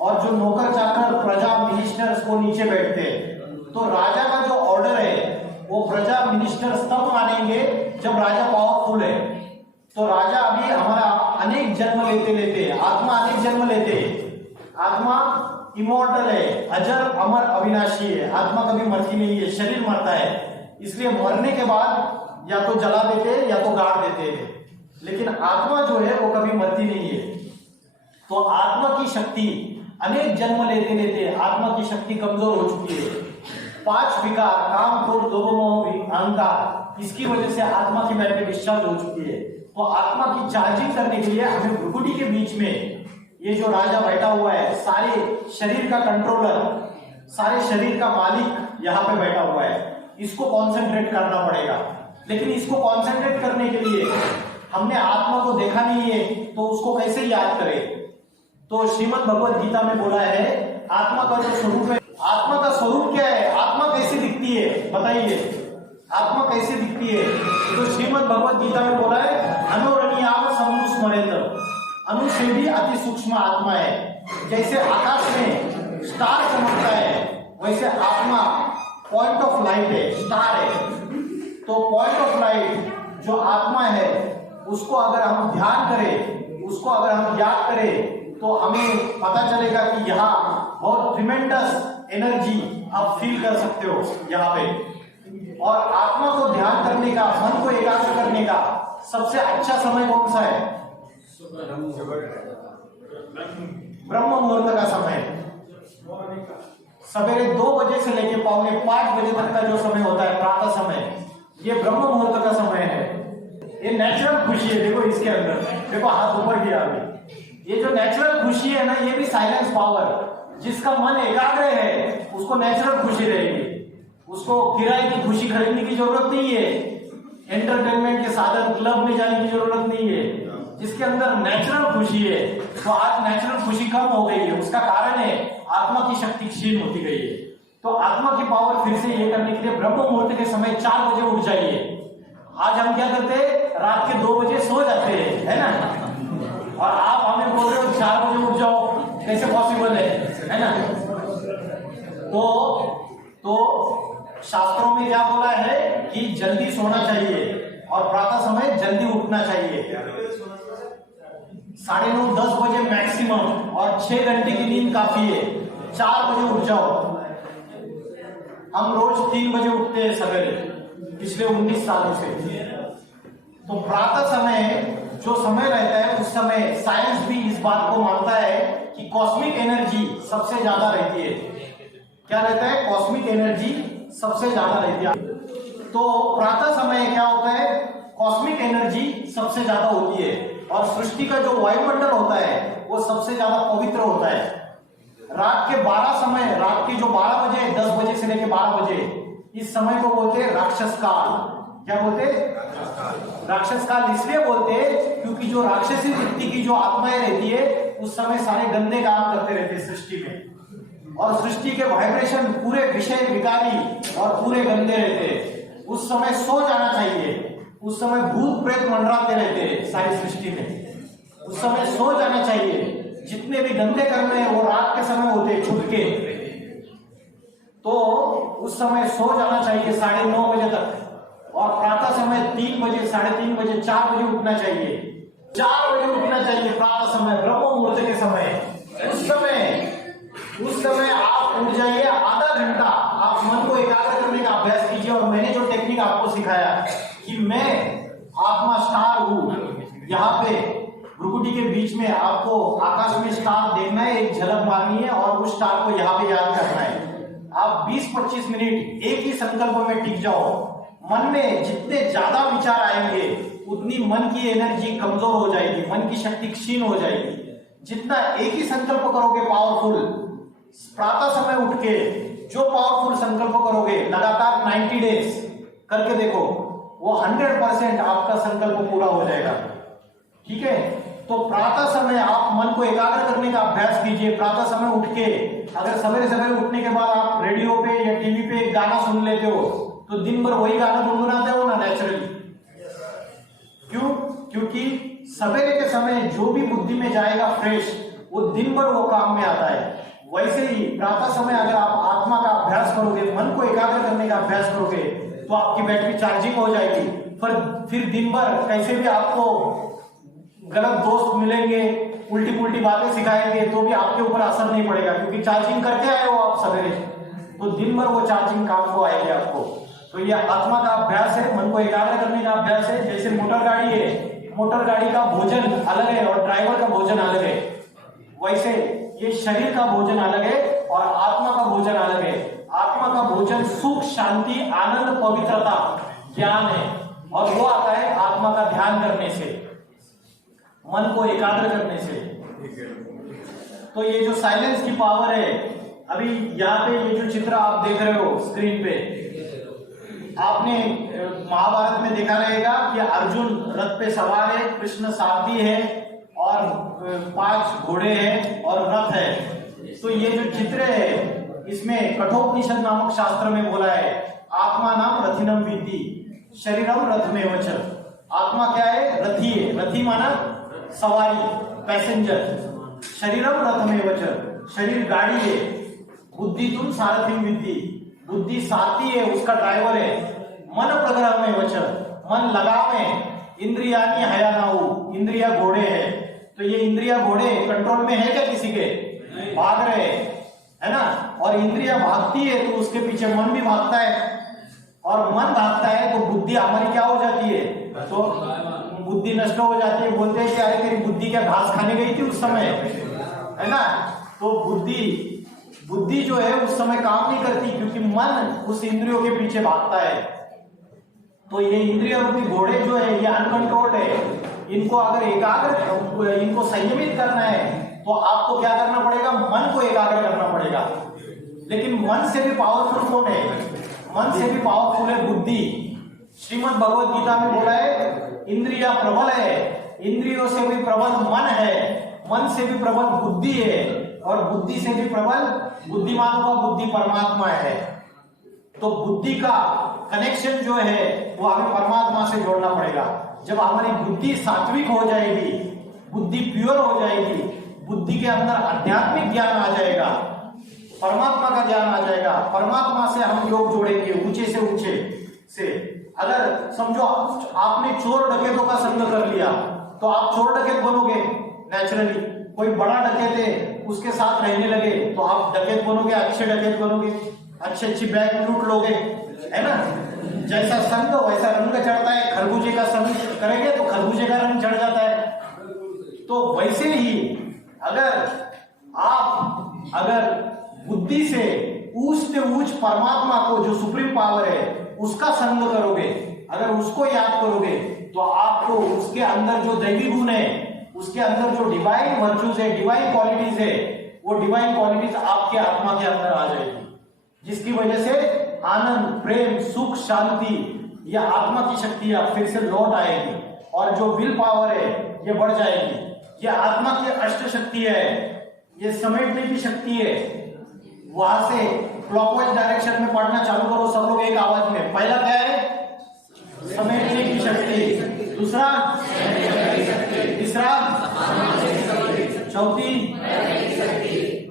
और जो नौकर चाकर प्रजा मिनिस्टर्स वो नीचे बैठते हैं। तो राजा का जो ऑर्डर है वो प्रजा मिनिस्टर्स तब मानेंगे जब राजा पावरफुल है। तो राजा अभी हमारा अनेक जन्म लेते आत्मा अनेक जन्म लेते, आत्मा इमॉर्टल है, अजर अमर अविनाशी है। आत्मा कभी मरती नहीं है, शरीर मरता है, इसलिए मरने के बाद या तो जला देते या तो गाड़ देते हैं। लेकिन आत्मा जो है वो कभी मरती नहीं है। तो आत्मा की शक्ति अनेक जन्म लेते आत्मा की शक्ति कमजोर हो चुकी है। 5 विकार, काम, क्रोध, लोभ, मोह, अहंकार, इसकी वजह से आत्मा की बैटरी डिस्चार्ज हो चुकी है। तो आत्मा की चार्जिंग करने के लिए हमें भ्रुकुटी के बीच में ये जो राजा बैठा हुआ है, सारे शरीर का कंट्रोलर, सारे शरीर का मालिक यहाँ पे बैठा हुआ है, इसको कॉन्सेंट्रेट करना पड़ेगा। लेकिन इसको कॉन्सेंट्रेट करने के लिए हमने आत्मा को देखा नहीं है, तो उसको कैसे याद करें? तो श्रीमद् भगवद गीता में बोला है आत्मा का जो स्वरूप है, आत्मा का स्वरूप क्या है? आत्मा कैसी दिखती है? बताइए, आत्मा कैसे दिखती है? तो श्रीमद् भगवद गीता में बोला है अनुरणीयाव सम्मुस्मरेत, अनु से भी अति सूक्ष्म आत्मा है। जैसे आकाश में स्टार चमकता है, वैसे आत्मा पॉइंट ऑफ लाइट है, स्टार है। तो पॉइंट ऑफ लाइट जो आत्मा है, उसको अगर हम ध्यान करें, उसको अगर हम याद करें, तो हमें पता चलेगा कि यहाँ बहुत ट्रिमेंडस एनर्जी आप फील कर सकते हो यहाँ पे। और आत्मा को ध्यान करने का, मन को एकाग्र करने का सबसे अच्छा समय कौन सा है? ब्रह्म मुहूर्त का समय। सवेरे 2 बजे से लेके 4:45 बजे तक का जो समय होता है, प्रातः समय, ये ब्रह्म मुहूर्त का समय है। ये नेचुरल खुशी है। देखो इसके अंदर, देखो हाथ ऊपर किया अभी। ये जो नेचुरल खुशी है ना, ये भी साइलेंस पावर। जिसका मन एकाग्र है उसको नेचुरल खुशी रहेगी, उसको किराए की खुशी खरीदने की जरूरत नहीं है, एंटरटेनमेंट के साधन क्लब में जाने की जरूरत नहीं है। जिसके अंदर नेचुरल खुशी है, तो आज नेचुरल खुशी कम हो गई है, उसका कारण है आत्मा की शक्ति क्षीण होती गई है। तो आत्मा की पावर फिर से ये करने के लिए ब्रह्म मुहूर्त के समय 4 बजे उठ जाइए। आज हम क्या करते हैं, रात के 2 बजे सो जाते हैं, है ना, और आप हमें बोल रहे हो 4 बजे उठ जाओ, कैसे पॉसिबल है ना। तो शास्त्रों में क्या बोला है कि जल्दी सोना चाहिए और प्रातः समय जल्दी उठना चाहिए। 9:30-10 बजे मैक्सिमम, और 6 घंटे की नींद काफी है। 4 बजे उठ जाओ। हम रोज 3 बजे उठते हैं सवेरे पिछले 19 सालों से। तो प्रातः समय जो समय रहता है, उस समय साइंस भी इस बात को मानता है कि कॉस्मिक एनर्जी सबसे ज्यादा रहती है। क्या रहता है, कॉस्मिक एनर्जी सबसे ज्यादा रहती है। तो प्रातः समय क्या होता है, कॉस्मिक एनर्जी सबसे ज्यादा होती है, और सृष्टि का जो वायुमंडल होता है वो सबसे ज्यादा पवित्र होता है। रात के 12 बजे, 10 बजे से लेकर 12 बजे, इस समय को बोलते हैं राक्षस काल। क्या बोलते हैं, राक्षस काल इसलिए बोलते हैं क्योंकि जो राक्षसी वृत्ति की जो आत्माएं रहती है, उस समय सारे गंदे काम करते रहते हैं सृष्टि में, और सृष्टि के वाइब्रेशन पूरे विषय विकारी और पूरे गंदे रहते हैं। उस समय सो जाना चाहिए। उस समय भूत प्रेत मंडराते रहते हैं सारी सृष्टि में, उस समय सो जाना चाहिए। जितने भी गंदे कर्म है वो रात के समय होते हैं, छुटके। तो उस समय सो जाना चाहिए 9:30 बजे तक, और प्रातः समय 3 बजे, 3:30 बजे, 4 बजे उठना चाहिए। 4 बजे उठना चाहिए प्रातः समय, ब्रह्म मुहूर्त के समय। उस समय आप उठ जाइए। आधा घंटा आप मन को एकाग्र करने का अभ्यास कीजिए। और मैंने जो टेक्निक आपको सिखाया कि मैं आत्मा स्टार हूं, यहाँ पे भ्रुकुटी के बीच में आपको आकाश में स्टार देखना है, एक झलक मारनी है, और उस स्टार को यहाँ पे याद करना है। आप 20-25 मिनट एक ही संकल्प में टिक जाओ। मन में जितने ज्यादा विचार आएंगे उतनी मन की एनर्जी कमजोर हो जाएगी, मन की शक्ति क्षीण हो जाएगी। जितना एक ही संकल्प करोगे पावरफुल, प्रातः समय उठ के जो पावरफुल संकल्प करोगे, लगातार 90 डेज करके देखो, वो 100% आपका संकल्प पूरा हो जाएगा। ठीक है, तो प्रातः समय आप मन को एकाग्र करने का अभ्यास कीजिए। प्रातः समय उठ के, अगर सवेरे सवेरे उठने के बाद आप रेडियो पे या टीवी पे एक गाना सुन लेते हो, तो दिन भर वही गाना गुनगुनाते हो ना नेचुरली। क्यों? क्योंकि सवेरे के समय जो भी बुद्धि में जाएगा फ्रेश, वो दिन भर वो काम में आता है। वैसे ही प्रातः समय अगर आप आत्मा का अभ्यास करोगे, मन को एकाग्र करने का अभ्यास करोगे, तो आपकी बैटरी चार्जिंग हो जाएगी। फिर दिन भर कैसे भी आपको गलत दोस्त मिलेंगे, उल्टी पुल्टी बातें सिखाएंगे, तो भी आपके ऊपर असर नहीं पड़ेगा, क्योंकि चार्जिंग करके आए हो आप सवेरे, तो दिन भर वो चार्जिंग काम को आएगी आपको। तो ये आत्मा का अभ्यास है, मन को एकाग्र करने का अभ्यास है। जैसे मोटर गाड़ी है, मोटर गाड़ी का भोजन अलग है और ड्राइवर का भोजन अलग है, वैसे ये शरीर का भोजन अलग है और आत्मा का भोजन अलग है। आत्मा का भोजन सुख, शांति, आनंद, पवित्रता, ज्ञान है, और वो आता है आत्मा का ध्यान करने से, मन को एकाग्र करने से। तो ये जो साइलेंस की पावर है, अभी यहाँ पे ये जो चित्र आप देख रहे हो स्क्रीन पे, आपने महाभारत में देखा रहेगा कि अर्जुन रथ पे सवार है, कृष्ण सारथी है, और 5 घोड़े हैं और रथ है। तो ये जो चित्र है, इसमें कठोपनिषद नामक शास्त्र में बोला है, आत्मा नाम रथिनम विद्धि शरीरम रथमेव च। आत्मा क्या है? रथी है। रथी माना सवारी, पैसेंजर। शरीरम रथमेव च, शरीर गाड़ी है। बुद्धि तुम सारथी विद्धि, बुद्धि सारथी है, उसका ड्राइवर है। मन प्रग्रह में वच, मन लगाव में। इंद्रियानी हयानाऊ, इंद्रिया घोड़े है। तो ये इंद्रिया घोड़े कंट्रोल में है क्या किसी के? भाग रहे है ना। और इंद्रिया भागती है तो उसके पीछे मन भी भागता है, और मन भागता है तो बुद्धि हमारी क्या हो जाती है? तो बुद्धि नष्ट हो जाती है। बोलते हैं कि अरे तेरी बुद्धि क्या घास खाने गई थी उस समय, है ना। तो बुद्धि जो है उस समय काम नहीं करती, क्योंकि मन उस इंद्रियों के पीछे भागता है। तो ये इंद्रिय रूपी घोड़े जो है ये अनकंट्रोल्ड है। इनको अगर एकाग्र, इनको संयमित करना है तो आपको क्या करना पड़ेगा? मन को एकाग्र करना पड़ेगा। लेकिन मन से भी पावरफुल कौन है? मन से भी पावरफुल है बुद्धि। श्रीमद् भगवद गीता में बोला है इंद्रिया प्रबल है, इंद्रियों से भी प्रबल मन है, मन से भी प्रबल बुद्धि है, और बुद्धि से भी प्रबल बुद्धिमान का बुद्धि परमात्मा है। तो बुद्धि का कनेक्शन जो है वो हमें परमात्मा से जोड़ना पड़ेगा। जब हमारी बुद्धि सात्विक हो जाएगी, बुद्धि प्योर हो जाएगी, बुद्धि के अंदर आध्यात्मिक ज्ञान आ जाएगा, परमात्मा का ज्ञान आ जाएगा, परमात्मा से हम योग जोड़ेंगे ऊंचे से ऊंचे से। अगर समझो आपने चोर डकैतों का संग कर लिया तो आप चोर डकैत बनोगे नेचुरली। कोई बड़ा डकैत है उसके साथ रहने लगे तो आप डकैत बनोगे, अच्छे डकैत बनोगे, अच्छी बैंक लूट लोगे, है ना। जैसा संग वैसा रंग चढ़ता है, खरबूजे का संग करेंगे तो खरबूजे का रंग चढ़ जाता है। तो वैसे ही अगर बुद्धि से ऊंच से ऊंच परमात्मा को, जो सुप्रीम पावर है, उसका संग करोगे, अगर उसको याद करोगे तो आपको उसके अंदर जो दैवी गुण है, उसके अंदर जो डिवाइन वर्चूज है, डिवाइन क्वालिटीज है, वो डिवाइन क्वालिटीज आपके आत्मा के अंदर आ जाएगी, जिसकी वजह से आनंद, प्रेम, सुख, शांति, यह आत्मा की शक्तियां फिर से लौट आएगी, और जो विल पावर है ये बढ़ जाएगी। ये आत्मा की अष्ट शक्ति है, ये समेटने की शक्ति है। वहां से क्लॉकवाइज डायरेक्शन में पढ़ना चालू करो सब लोग एक आवाज में। पहला क्या है? समेटने की शक्ति। दूसरा, तीसरा, चौथी,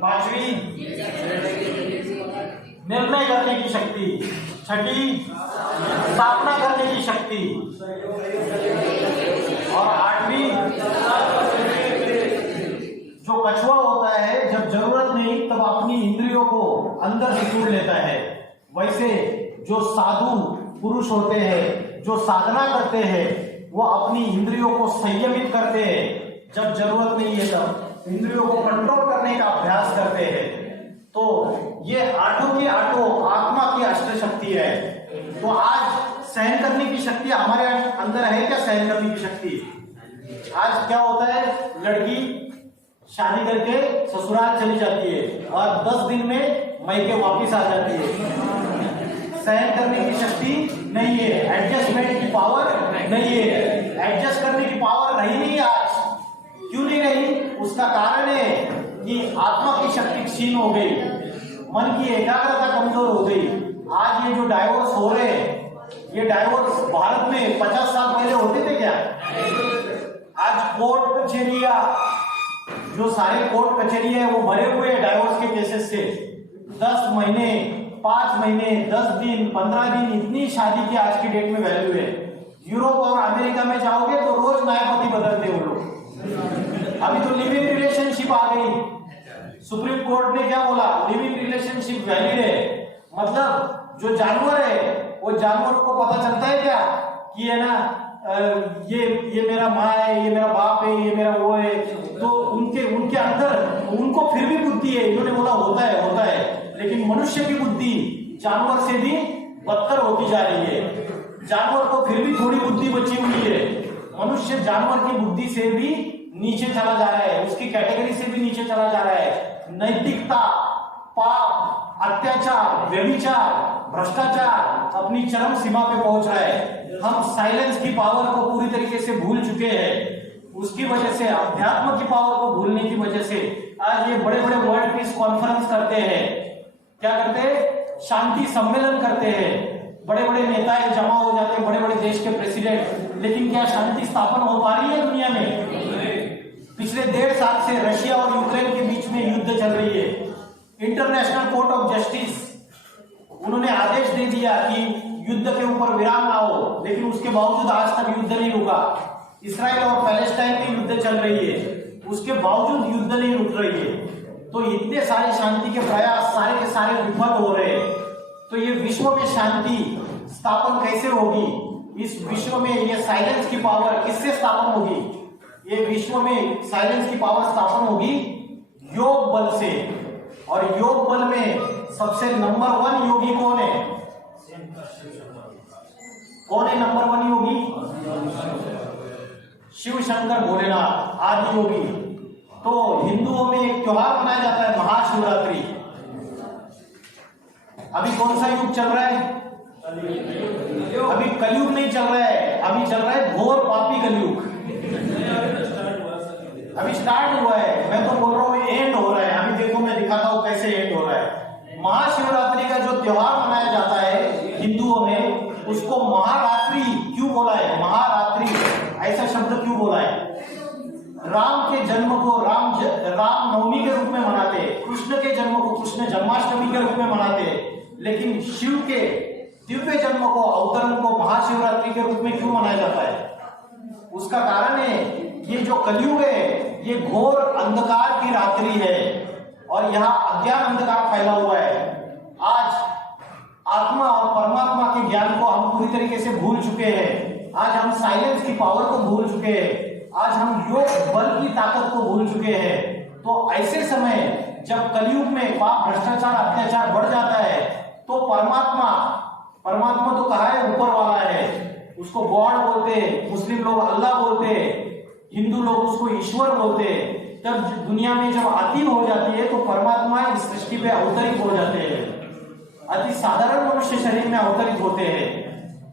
पांचवी निर्णय करने की शक्ति, छठी स्थापना करने की शक्ति, और आठवीं जो कछुआ होता है, जब जरूरत नहीं तब अपनी इंद्रियों को अंदर से जोड़ लेता है। वैसे जो साधु पुरुष होते हैं, जो साधना करते हैं, वो अपनी इंद्रियों को संयमित करते हैं, जब जरूरत नहीं है तब इंद्रियों को कंट्रोल करने का अभ्यास करते हैं। तो ये आठों की आठों आत्मा की अष्ट शक्ति है। तो आज सहन करने की शक्ति हमारे अंदर है क्या? सहन करने की शक्ति। आज क्या होता है, लड़की शादी करके ससुराल चली जाती है और 10 दिन में मायके वापिस आ जाती है। सहन करने की शक्ति नहीं है, एडजस्टमेंट की पावर नहीं है, एडजस्ट करने की पावर रही नहीं आज। क्यों नहीं रही? उसका कारण है कि आत्मा की शक्ति क्षीण हो गई, मन की एकाग्रता कमजोर हो गई। आज ये जो डाइवोर्स हो रहे हैं, ये डाइवोर्स भारत में 50 साल पहले होते थे क्या? आज कोर्ट कचहरिया, जो सारे कोर्ट कचहरी है वो भरे हुए हैं डाइवोर्स के केसेस से। 10 महीने, 5 महीने, 10 दिन, 15 दिन, इतनी शादी की आज की डेट में वैल्यू है। यूरोप और अमेरिका में जाओगे तो रोज न्यायपति बदलते वो लोग। अभी तो लिव इन रिलेशनशिप आ गई। सुप्रीम कोर्ट ने क्या बोला? लिव इन रिलेशनशिप वैलिड है। मतलब जो जानवर है, वो जानवरों को पता चलता है क्या कि है ना, ये मेरा माँ है, ये मेरा बाप है, ये मेरा वो है, तो उनके अंदर उनको फिर भी बुद्धि है। इन्होंने बोला होता है, लेकिन मनुष्य की बुद्धि जानवर से भी बदतर होती जा रही है। जानवर को फिर भी थोड़ी बुद्धि बची हुई है, मनुष्य जानवर की बुद्धि से भी नीचे चला जा रहा है, उसकी कैटेगरी से भी नीचे चला जा रहा है। नैतिकता, पाप, अत्याचार, व्यभिचार, भ्रष्टाचार अपनी चरम सीमा पे पहुंच रहा है। हम साइलेंस की पावर को पूरी तरीके से भूल चुके हैं। उसकी वजह से, अध्यात्म की पावर को भूलने की वजह से आज ये बड़े बड़े वर्ल्ड पीस कॉन्फ्रेंस करते हैं। क्या करते हैं? शांति सम्मेलन करते हैं। बड़े बड़े नेता जमा हो जाते हैं, बड़े बड़े देश के प्रेसिडेंट, लेकिन क्या शांति स्थापन हो पा रही है दुनिया में? पिछले 1.5 साल से रशिया और यूक्रेन के बीच में युद्ध चल रही है। इंटरनेशनल कोर्ट ऑफ जस्टिस उन्होंने आदेश दे दिया कि युद्ध के ऊपर विराम लाओ, लेकिन उसके बावजूद आज तक युद्ध नहीं रुका। इसराइल और पैलेस्टाइन की युद्ध चल रही है, उसके बावजूद युद्ध नहीं रुक रही है। तो इतने सारे शांति के प्रयास सारे के सारे विफल हो रहे हैं। तो ये विश्व में शांति स्थापन कैसे होगी? इस विश्व में ये साइलेंस की पावर किससे स्थापन होगी? ये विश्व में साइलेंस की पावर स्थापन होगी योग बल से। और योग बल में सबसे नंबर 1 योगी कौन है? कौन है नंबर 1 योगी? शिव शंकर भोलेनाथ आदि योगी। तो हिंदुओं में एक त्योहार मनाया जाता है महाशिवरात्रि। अभी कौन सा युग चल रहा है? अभी कलयुग नहीं चल रहा है, अभी चल रहा है घोर पापी कलयुग। अभी स्टार्ट हुआ है, मैं तो बोल रहा हूँ एंड हो रहा है। अभी देखो मैं दिखाता हूँ कैसे एंड हो रहा है। महाशिवरात्रि का जो त्योहार मनाया जाता है हिंदुओं में, उसको महारात्रि क्यों बोला है? महारात्रि ऐसा शब्द क्यों बोला है? राम के जन्म को राम नवमी के रूप में मनाते हैं, कृष्ण के जन्म को कृष्ण जन्माष्टमी के रूप में मनाते हैं, लेकिन शिव के दिव्य जन्म को, अवतरण को महाशिवरात्रि के रूप में क्यों मनाया जाता है? उसका कारण है ये जो कलयुग है ये घोर अंधकार की रात्रि है और यहाँ अज्ञान अंधकार फैला हुआ है। आज आत्मा और परमात्मा के ज्ञान को हम पूरी तरीके से भूल चुके हैं। आज हम साइलेंस की पावर को भूल चुके हैं। आज हम योग बल की ताकत को भूल चुके हैं। तो ऐसे समय जब कलयुग में पाप, भ्रष्टाचार, अत्याचार बढ़ जाता है तो परमात्मा तो कहा है ऊपर वाला है, उसको गॉड बोलते हैं, मुस्लिम लोग अल्लाह बोलते हैं, हिंदू लोग उसको ईश्वर बोलते हैं। तब दुनिया में जब आती हो जाती है तो परमात्मा इस सृष्टि पे अवतरित हो जाते हैं, अति साधारण मनुष्य शरीर में अवतरित होते हैं।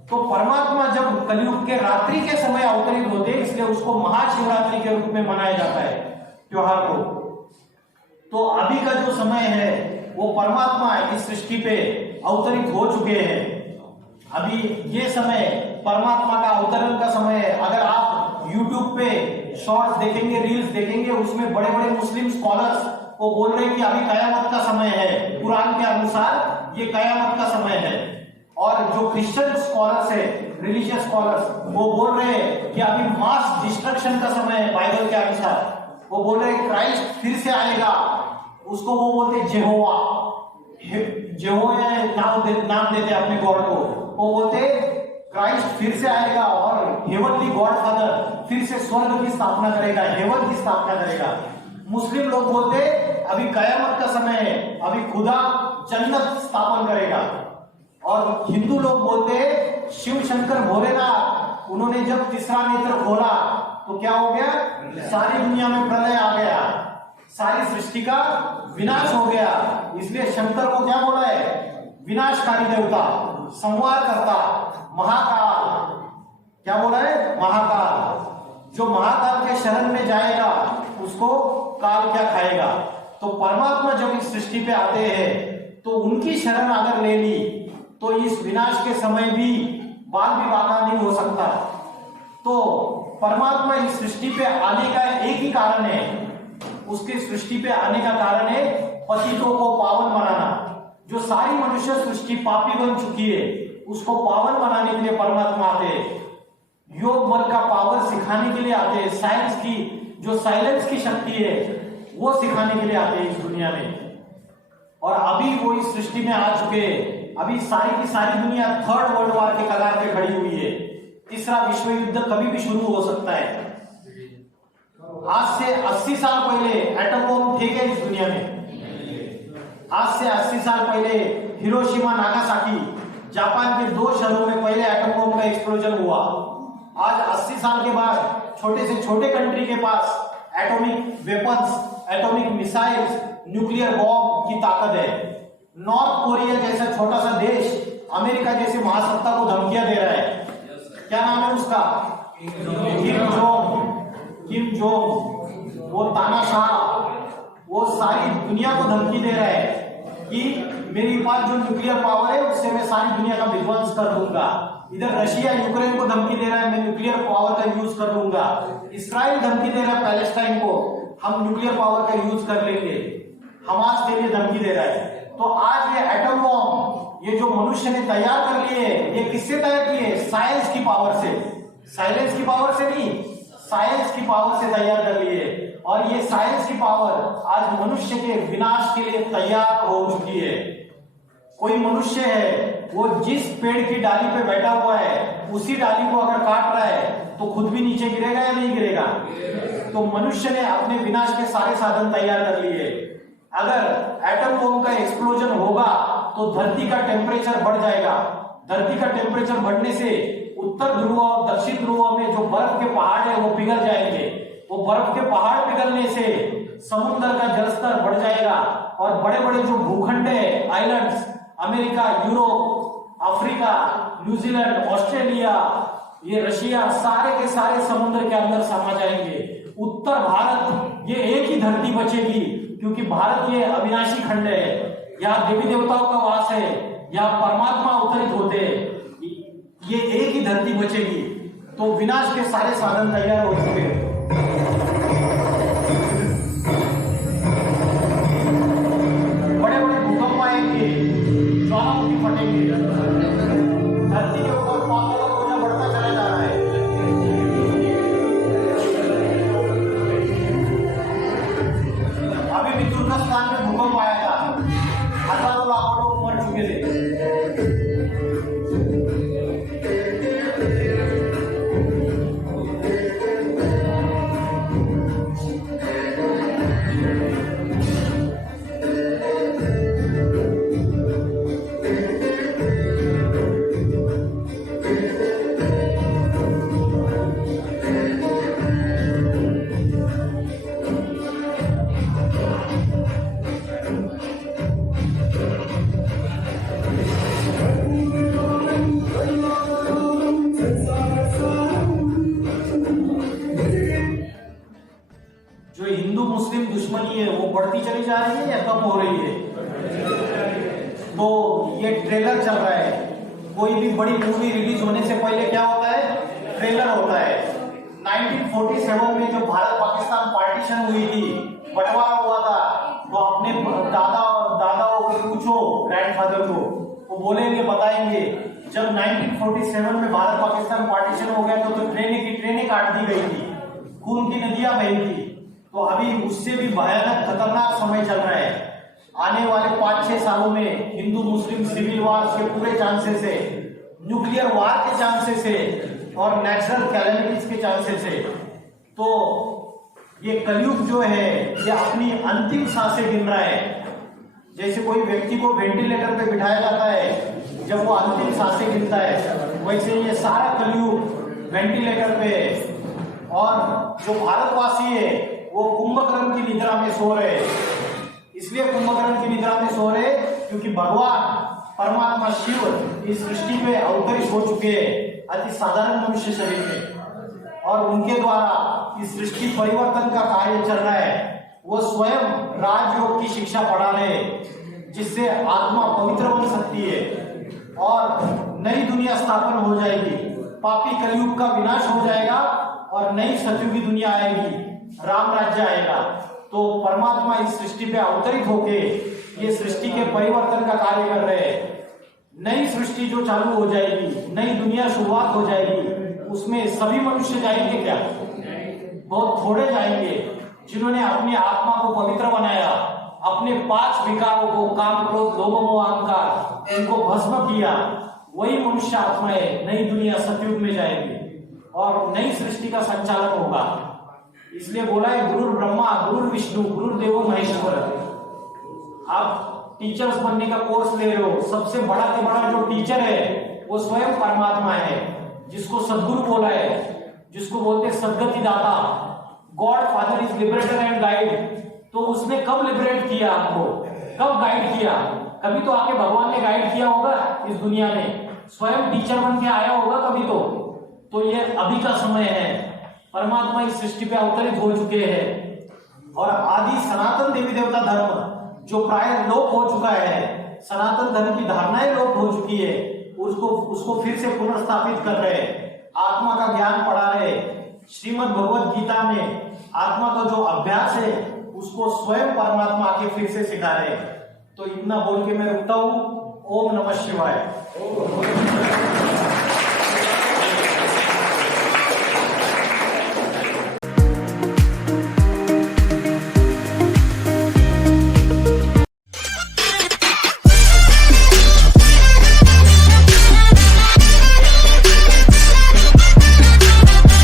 तो परमात्मा जब कलयुग के रात्रि के समय अवतरित होते हैं, इसलिए उसको महाशिवरात्रि के रूप में मनाया जाता है त्योहार को। तो अभी का जो समय है वो परमात्मा इस सृष्टि पे अवतरित हो चुके हैं। अभी ये समय परमात्मा का अवतरण का समय है। अगर आप YouTube पे शॉर्ट्स देखेंगे, रील्स देखेंगे, उसमें बड़े बड़े मुस्लिम स्कॉलर्स वो बोल रहे हैं कि अभी कयामत का समय है, कुरान के अनुसार ये कयामत का समय है। और जो क्रिश्चियन स्कॉलर्स है, रिलीजियस स्कॉलर्स, वो बोल रहे हैं कि अभी मास डिस्ट्रक्शन का समय है बाइबल के अनुसार। वो बोल रहे हैं क्राइस्ट फिर से आएगा, उसको वो बोलते जेहोवा नाम देते अपने गॉड को। वो बोलते क्राइस्ट फिर से आएगा और हेवनली गॉड फादर फिर से स्वर्ग की स्थापना करेगा, हेवन की स्थापना करेगा। मुस्लिम लोग बोलते अभी कयामत का समय है, अभी खुदा जन्नत स्थापन करेगा। और हिंदू लोग बोलते शिव शंकर भोलेनाथ, उन्होंने जब तीसरा नेत्र खोला तो क्या हो गया? सारी दुनिया में प्रलय आ गया, सारी सृष्टि का विनाश हो गया। इसलिए शंकर को क्या बोला है? विनाशकारी देवता, संहार करता, महाकाल। क्या बोला है? महाकाल। जो महाकाल के शरण में जाएगा उसको काल क्या खाएगा। तो परमात्मा जब इस सृष्टि पे आते हैं तो उनकी शरण अगर ले ली तो इस विनाश के समय भी बाल भी बाका नहीं हो सकता। तो परमात्मा इस सृष्टि पे आने का एक ही कारण है, उसकी सृष्टि पे आने का कारण है पतितों को पावन बनाना। जो सारी मनुष्य सृष्टि पापी बन चुकी है उसको पावन बनाने के लिए परमात्मा आते हैं। योग बल का पावर सिखाने के लिए आते हैं। साइंस की जो साइलेंस की शक्ति है वो सिखाने के लिए आते हैं इस दुनिया में। और अभी वो इस सृष्टि में आ चुके हैं। अभी सारी की सारी दुनिया थर्ड वर्ल्ड वॉर के कगार पे खड़ी हुई है। तीसरा विश्व युद्ध कभी भी शुरू हो सकता है। आज से 80 साल पहले एटम बम थे क्या इस दुनिया में? आज से 80 साल पहले हिरोशिमा नागासाकी जापान के 2 शहरों में पहले एटम बम का एक्सप्लोजन हुआ। आज 80 साल के बाद छोटे से छोटे कंट्री के पास atomic weapons, atomic missiles, nuclear bomb की ताकत है। नॉर्थ कोरिया जैसा छोटा सा देश अमेरिका जैसे महासत्ता को धमकियां दे रहा है। क्या नाम है उसका? Kim Jong. वो तानाशाह, वो सारी दुनिया को धमकी दे रहा है कि मेरे पास जो न्यूक्लियर पावर है उससे मैं सारी दुनिया का विध्वंस कर दूंगा। इधर रशिया यूक्रेन को धमकी दे रहा है मैं न्यूक्लियर पावर का यूज कर दूंगा। इसराइल धमकी दे रहा है पैलेस्टाइन को हम न्यूक्लियर पावर का यूज कर लेंगे। हमास के लिए धमकी दे रहा है। तो आज ये एटम बॉम्ब ये जो मनुष्य ने तैयार कर लिए, ये किससे तैयार किए? साइंस की पावर से। साइलेंस की पावर से नहीं, साइंस की पावर से तैयार कर लिए। और ये साइंस की पावर आज मनुष्य के विनाश के लिए तैयार हो चुकी है। कोई मनुष्य है वो जिस पेड़ की डाली पे बैठा हुआ है उसी डाली को अगर काट रहा है तो खुद भी नीचे गिरेगा या नहीं गिरेगा? तो मनुष्य ने अपने विनाश के सारे साधन तैयार कर लिए। अगर एटम बम का एक्सप्लोजन होगा तो धरती का टेम्परेचर बढ़ जाएगा। धरती का टेम्परेचर बढ़ने से उत्तर ध्रुव और दक्षिण ध्रुव में जो बर्फ के पहाड़ है वो पिघल जाएंगे। वो बर्फ के पहाड़ पिघलने से समुद्र का जलस्तर बढ़ जाएगा और बड़े बड़े जो भूखंड है, islands, America, Europe, Africa, New Zealand, Australia, ये रशिया, सारे के सारे समुद्र के अंदर समा जाएंगे। उत्तर भारत, ये एक ही धरती बचेगी, क्योंकि भारत ये अविनाशी खंड है, यहाँ देवी देवताओं का वास है, यहाँ परमात्मा अवतरित होते हैं, ये एक ही धरती बचेगी। तो विनाश के सारे साधन तैयार हो चुके हैं। बड़े बड़े भूकंप आएंगे, ज्वालामुखी फटेंगे, धरती के ऊपर पापों का बोझा बढ़ता चला जा रहा है। अभी भी तुर्कस्तान में भूकंप आया था, हजारों लाखों लोग मर चुके थे। जो हिंदू मुस्लिम दुश्मनी है वो बढ़ती चली जा रही है या कम हो रही है? तो ये ट्रेलर चल रहा है। कोई भी बड़ी मूवी रिलीज होने से पहले क्या होता है? ट्रेलर होता है। 1947 में जब भारत पाकिस्तान पार्टीशन हुई थी, बंटवारा हुआ था, तो अपने दादाओं को पूछो, ग्रैंडफादर को, वो बोलेंगे, बताएंगे। जब 1947 में भारत पाकिस्तान पार्टीशन हो गया तो ट्रेनें काट दी गई थी, खून की नदियां बही थी। तो अभी उससे भी भयानक खतरनाक समय चल रहा है। आने वाले 5-6 सालों में हिंदू मुस्लिम सिविल वार के पूरे चांसेस है, न्यूक्लियर वार के चांसेस है और नेचुरल कैलेमिटीज के चांसेस है। तो ये कलयुग जो है ये अपनी अंतिम सांसें गिन रहा है। जैसे कोई व्यक्ति को वेंटिलेटर पे बिठाया जाता है जब वो अंतिम सांसें गिनता है, वैसे ये सारा कलयुग वेंटिलेटर पे है। और जो भारतवासी है वो कुंभकर्ण की निद्रा में सो रहे हैं। इसलिए कुंभकर्ण की निद्रा में सो रहे क्योंकि भगवान परमात्मा शिव इस सृष्टि पे अवतरित हो चुके हैं अति साधारण मनुष्य शरीर में, और उनके द्वारा इस सृष्टि परिवर्तन का कार्य चल रहा है। वो स्वयं राजयोग की शिक्षा पढ़ा रहे जिससे आत्मा पवित्र बन सकती है और नई दुनिया स्थापन हो जाएगी। पापी कलयुग का विनाश हो जाएगा और नई सतयुगी दुनिया आएगी, राम राज्य आएगा। तो परमात्मा इस सृष्टि पे अवतरित होके ये सृष्टि के परिवर्तन का कार्य कर रहे हैं। नई सृष्टि जो चालू हो जाएगी, नई दुनिया शुरुआत हो जाएगी, उसमें सभी मनुष्य जाएंगे क्या? बहुत थोड़े जाएंगे। जिन्होंने अपनी आत्मा को पवित्र बनाया, अपने 5 विकारों को काम, क्रोध, लोभ, मोह, अहंकार, इनको भस्म किया, वही मनुष्य आत्माएं नई दुनिया सतयुग में जाएगी और नई सृष्टि का संचालन होगा। इसलिए बोला है गुरु ब्रह्मा, गुरु विष्णु, गुरु देवो महेश्वर। आप टीचर्स बनने का कोर्स ले रहे हो, सबसे बड़ा से बड़ा जो टीचर है वो स्वयं परमात्मा है, जिसको सद्गुरु बोला है, जिसको बोलते सद्गति दाता। God father is liberator and guide. तो उसने कब लिबरेट किया आपको, कब गाइड किया? कभी तो आके भगवान ने गाइड किया होगा इस दुनिया में, स्वयं टीचर बन के आया होगा कभी तो ये अभी का समय है। परमात्मा इस सृष्टि पे अवतरित हो चुके हैं और आदि सनातन देवी देवता धर्म जो प्राय लोप हो चुका है, सनातन धर्म की धारणाएं लोप हो चुकी है, उसको फिर से पुनर्स्थापित कर रहे हैं। आत्मा का ज्ञान पढ़ा रहे। श्रीमद् भगवद गीता में आत्मा का जो अभ्यास है उसको स्वयं परमात्मा आके फिर से सिखा रहे हैं। तो इतना बोल के मैं रुकता हूं। ओम नमः शिवाय।